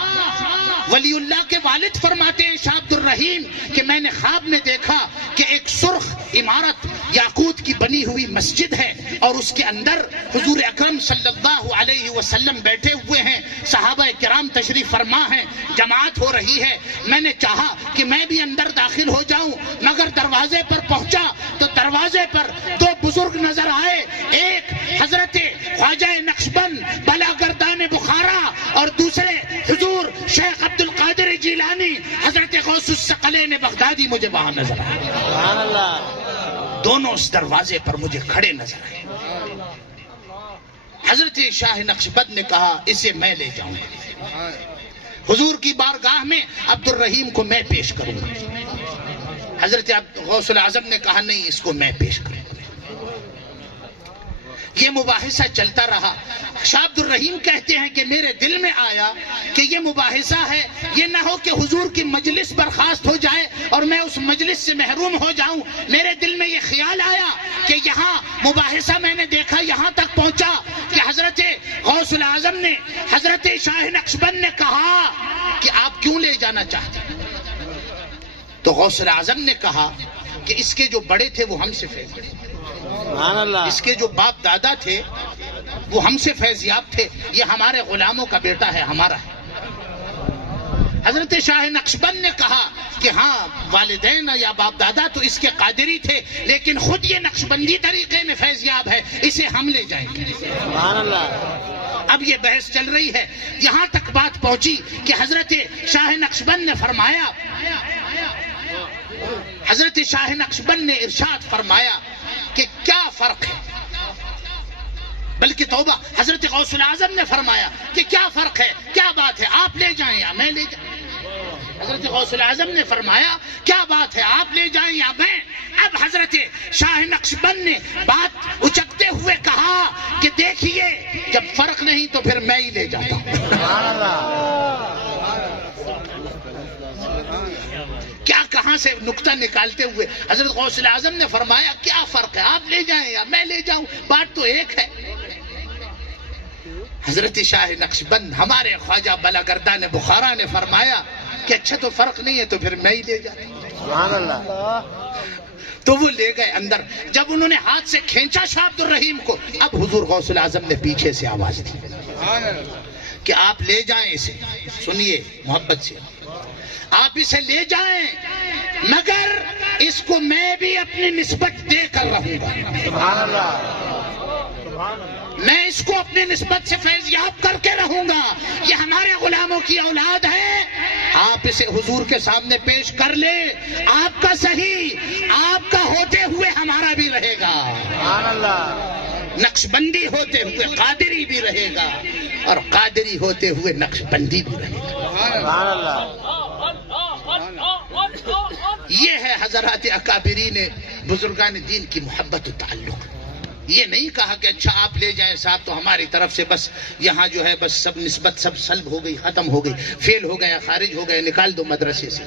ولی اللہ کے والد فرماتے ہیں شاہ عبد الرحیم کہ میں نے خواب میں دیکھا کہ ایک سرخ عمارت یاقوت کی بنی ہوئی مسجد ہے اور اس کے اندر حضور اکرم صلی اللہ علیہ وسلم بیٹھے ہوئے ہیں، صحابہ کرام تشریف فرما ہیں، جماعت ہو رہی ہے. میں نے چاہا کہ میں بھی اندر داخل ہو جاؤں، مگر دروازے پر پہنچا تو دروازے پر دو بزرگ نظر آئے. ایک حضرت خواجہ نقشبند بلاگردان بخارا اور دوسرے حضور شیخ عبد القادر جیلانی حضرت غوث الثقلین بغدادی مجھے وہاں نظر آئے. سبحان اللہ. دونوں اس دروازے پر مجھے کھڑے نظر آئے. حضرت شاہ نقشبند نے کہا اسے میں لے جاؤں گا، حضور کی بارگاہ میں عبد الرحیم کو میں پیش کروں گا. حضرت غوث الاعظم نے کہا نہیں، اس کو میں پیش کروں گا. یہ مباحثہ چلتا رہا. شاہ عبد الرحیم کہتے ہیں کہ میرے دل میں آیا کہ یہ مباحثہ ہے، یہ نہ ہو کہ حضور کی مجلس برخاست ہو جائے اور میں اس مجلس سے محروم ہو جاؤں. میرے دل میں یہ خیال آیا کہ یہاں مباحثہ میں نے دیکھا یہاں تک پہنچا کہ حضرت غوث الاعظم نے حضرت شاہ نقشبند نے کہا کہ آپ کیوں لے جانا چاہتے ہیں؟ تو غوث الاعظم نے کہا کہ اس کے جو بڑے تھے وہ ہم سے فیض یاب، سبحان اللہ. اس کے جو باپ دادا تھے وہ ہم سے فیض یاب تھے، یہ ہمارے غلاموں کا بیٹا ہے، ہمارا ہے. حضرت شاہ نقشبند نے کہا کہ ہاں والدین یا باپ دادا تو اس کے قادری تھے، لیکن خود یہ نقشبندی طریقے میں فیض یاب ہے، اسے ہم لے جائیں گے. سبحان اللہ. اب یہ بحث چل رہی ہے، یہاں تک بات پہنچی کہ حضرت شاہ نقشبند نے فرمایا، حضرت شاہ نقشبند نے ارشاد فرمایا کہ کیا فرق ہے، بلکہ توبہ، حضرت غوث الاعظم نے فرمایا کہ کیا فرق ہے، کیا بات ہے، آپ لے جائیں یا میں لے جائیں. حضرت غوث الاعظم نے فرمایا کیا بات ہے، آپ لے جائیں یا میں. اب حضرت شاہ نقشبند نے بات اچکتے ہوئے کہا کہ دیکھیے جب فرق نہیں تو پھر میں ہی لے جاتا ہوں. سبحان اللہ. کیا کہاں سے نکتہ نکالتے ہوئے حضرت غوث الاعظم نے فرمایا کیا فرق ہے، آپ لے جائیں یا میں لے جاؤں، بات تو ایک ہے. حضرت شاہ نقشبند ہمارے خواجہ بلاگردان بخارا نے فرمایا کہ اچھا تو فرق نہیں ہے تو پھر میں ہی لے جاتا ہوں. سبحان اللہ. تو وہ لے گئے اندر. جب انہوں نے ہاتھ سے کھینچا شاہ عبد الرحیم کو، اب حضور غوث الاعظم نے پیچھے سے آواز دی کہ آپ لے جائیں اسے. سنیے محبت سے، آپ اسے لے جائیں مگر اس کو میں بھی اپنی نسبت دے کر رہوں گا. سبحان اللہ. میں اس کو اپنی نسبت سے فیض یاب کر کے رہوں گا. یہ ہمارے غلاموں کی اولاد ہے، آپ اسے حضور کے سامنے پیش کر لیں، آپ کا صحیح، آپ کا ہوتے ہوئے ہمارا بھی رہے گا. سبحان اللہ. نقشبندی ہوتے ہوئے قادری بھی رہے گا اور قادری ہوتے ہوئے نقشبندی بھی رہے گا. سبحان اللہ. یہ ہے حضرات اکابرین بزرگان دین کی محبت و تعلق. یہ نہیں کہا کہ اچھا آپ لے جائیں صاحب تو ہماری طرف سے بس یہاں جو ہے بس سب نسبت سب سلب ہو گئی، ختم ہو گئی، فیل ہو گیا، خارج ہو گئے، نکال دو مدرسے سے.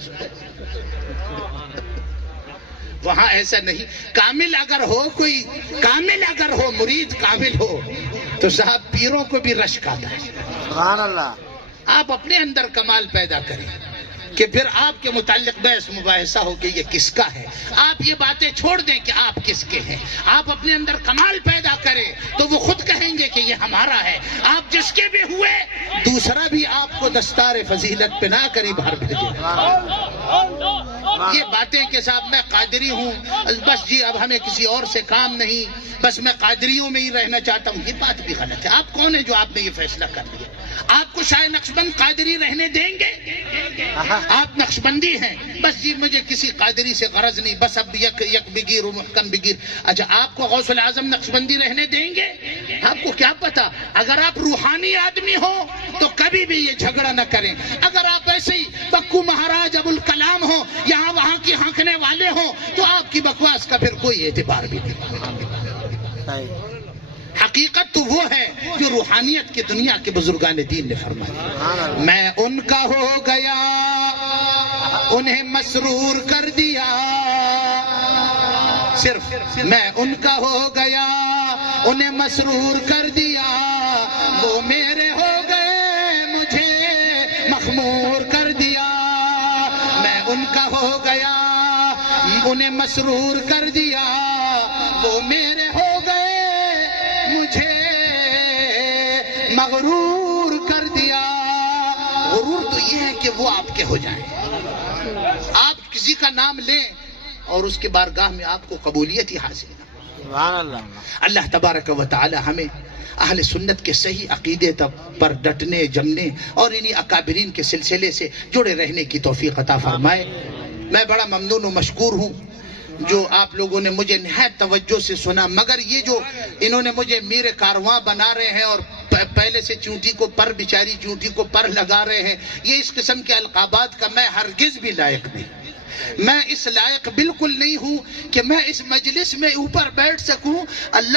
وہاں ایسا نہیں. کامل اگر ہو، کوئی کامل اگر ہو، مرید کامل ہو تو صاحب پیروں کو بھی رشک آتا ہے. سبحان اللہ. آپ اپنے اندر کمال پیدا کریں کہ پھر آپ کے متعلق بحث مباحثہ ہو کہ یہ کس کا ہے. آپ یہ باتیں چھوڑ دیں کہ آپ کس کے ہیں. آپ اپنے اندر کمال پیدا کریں تو وہ خود کہیں گے کہ یہ ہمارا ہے. آپ جس کے بھی ہوئے دوسرا بھی آپ کو دستار فضیلت پہ نہ کری باہر بھیجے. یہ باتیں کہ صاحب میں قادری ہوں بس جی اب ہمیں کسی اور سے کام نہیں، بس میں قادریوں میں ہی رہنا چاہتا ہوں، یہ بات بھی غلط ہے. آپ کون ہیں جو آپ نے یہ فیصلہ کر لیا؟ آپ کو شاہ نقشبند قادری رہنے دیں گے؟ آپ نقشبندی ہیں، بس جی مجھے کسی قادری سے غرض نہیں، بس اب یک بگیر و محکم بگیر. اچھا آپ کو غوث الاعظم نقشبندی رہنے دیں گے؟ آپ کو کیا پتا، اگر آپ روحانی آدمی ہو تو کبھی بھی یہ جھگڑا نہ کریں. اگر آپ ویسے ہی بکو مہاراج ابوالکلام ہو، یہاں وہاں کی ہانکنے والے ہوں، تو آپ کی بکواس کا پھر کوئی اعتبار بھی نہیں۔ صحیح۔ حقیقت تو وہ ہے جو روحانیت کی دنیا کے بزرگان دین نے فرمایا۔ میں ان کا ہو گیا انہیں مسرور کر دیا، صرف میں ان کا ہو گیا انہیں مسرور کر دیا، وہ میرے ہو گئے مجھے مخمور کر دیا۔ میں ان کا ہو گیا انہیں مسرور کر دیا، وہ میرے ہو گئے مجھے مغرور کر دیا۔ غرور تو یہ ہے کہ وہ آپ کے ہو جائیں، آپ کسی کا نام لیں اور اس کے بارگاہ میں آپ کو قبولیت ہی حاصل نہ ہو۔ سبحان اللہ۔ اللہ تبارک و تعالی ہمیں اہل سنت کے صحیح عقیدے پر ڈٹنے جمنے اور انہی اکابرین کے سلسلے سے جڑے رہنے کی توفیق عطا فرمائے۔ میں بڑا ممنون و مشکور ہوں جو آپ لوگوں نے مجھے نہایت توجہ سے سنا، مگر یہ جو انہوں نے مجھے میر کارواں بنا رہے ہیں اور پہلے سے چونٹی کو پر بیچاری چونٹی کو پر لگا رہے ہیں، یہ اس قسم کے القابات کا میں ہرگز بھی لائق نہیں۔ میں اس لائق بالکل نہیں ہوں کہ میں اس مجلس میں اوپر بیٹھ سکوں۔ اللہ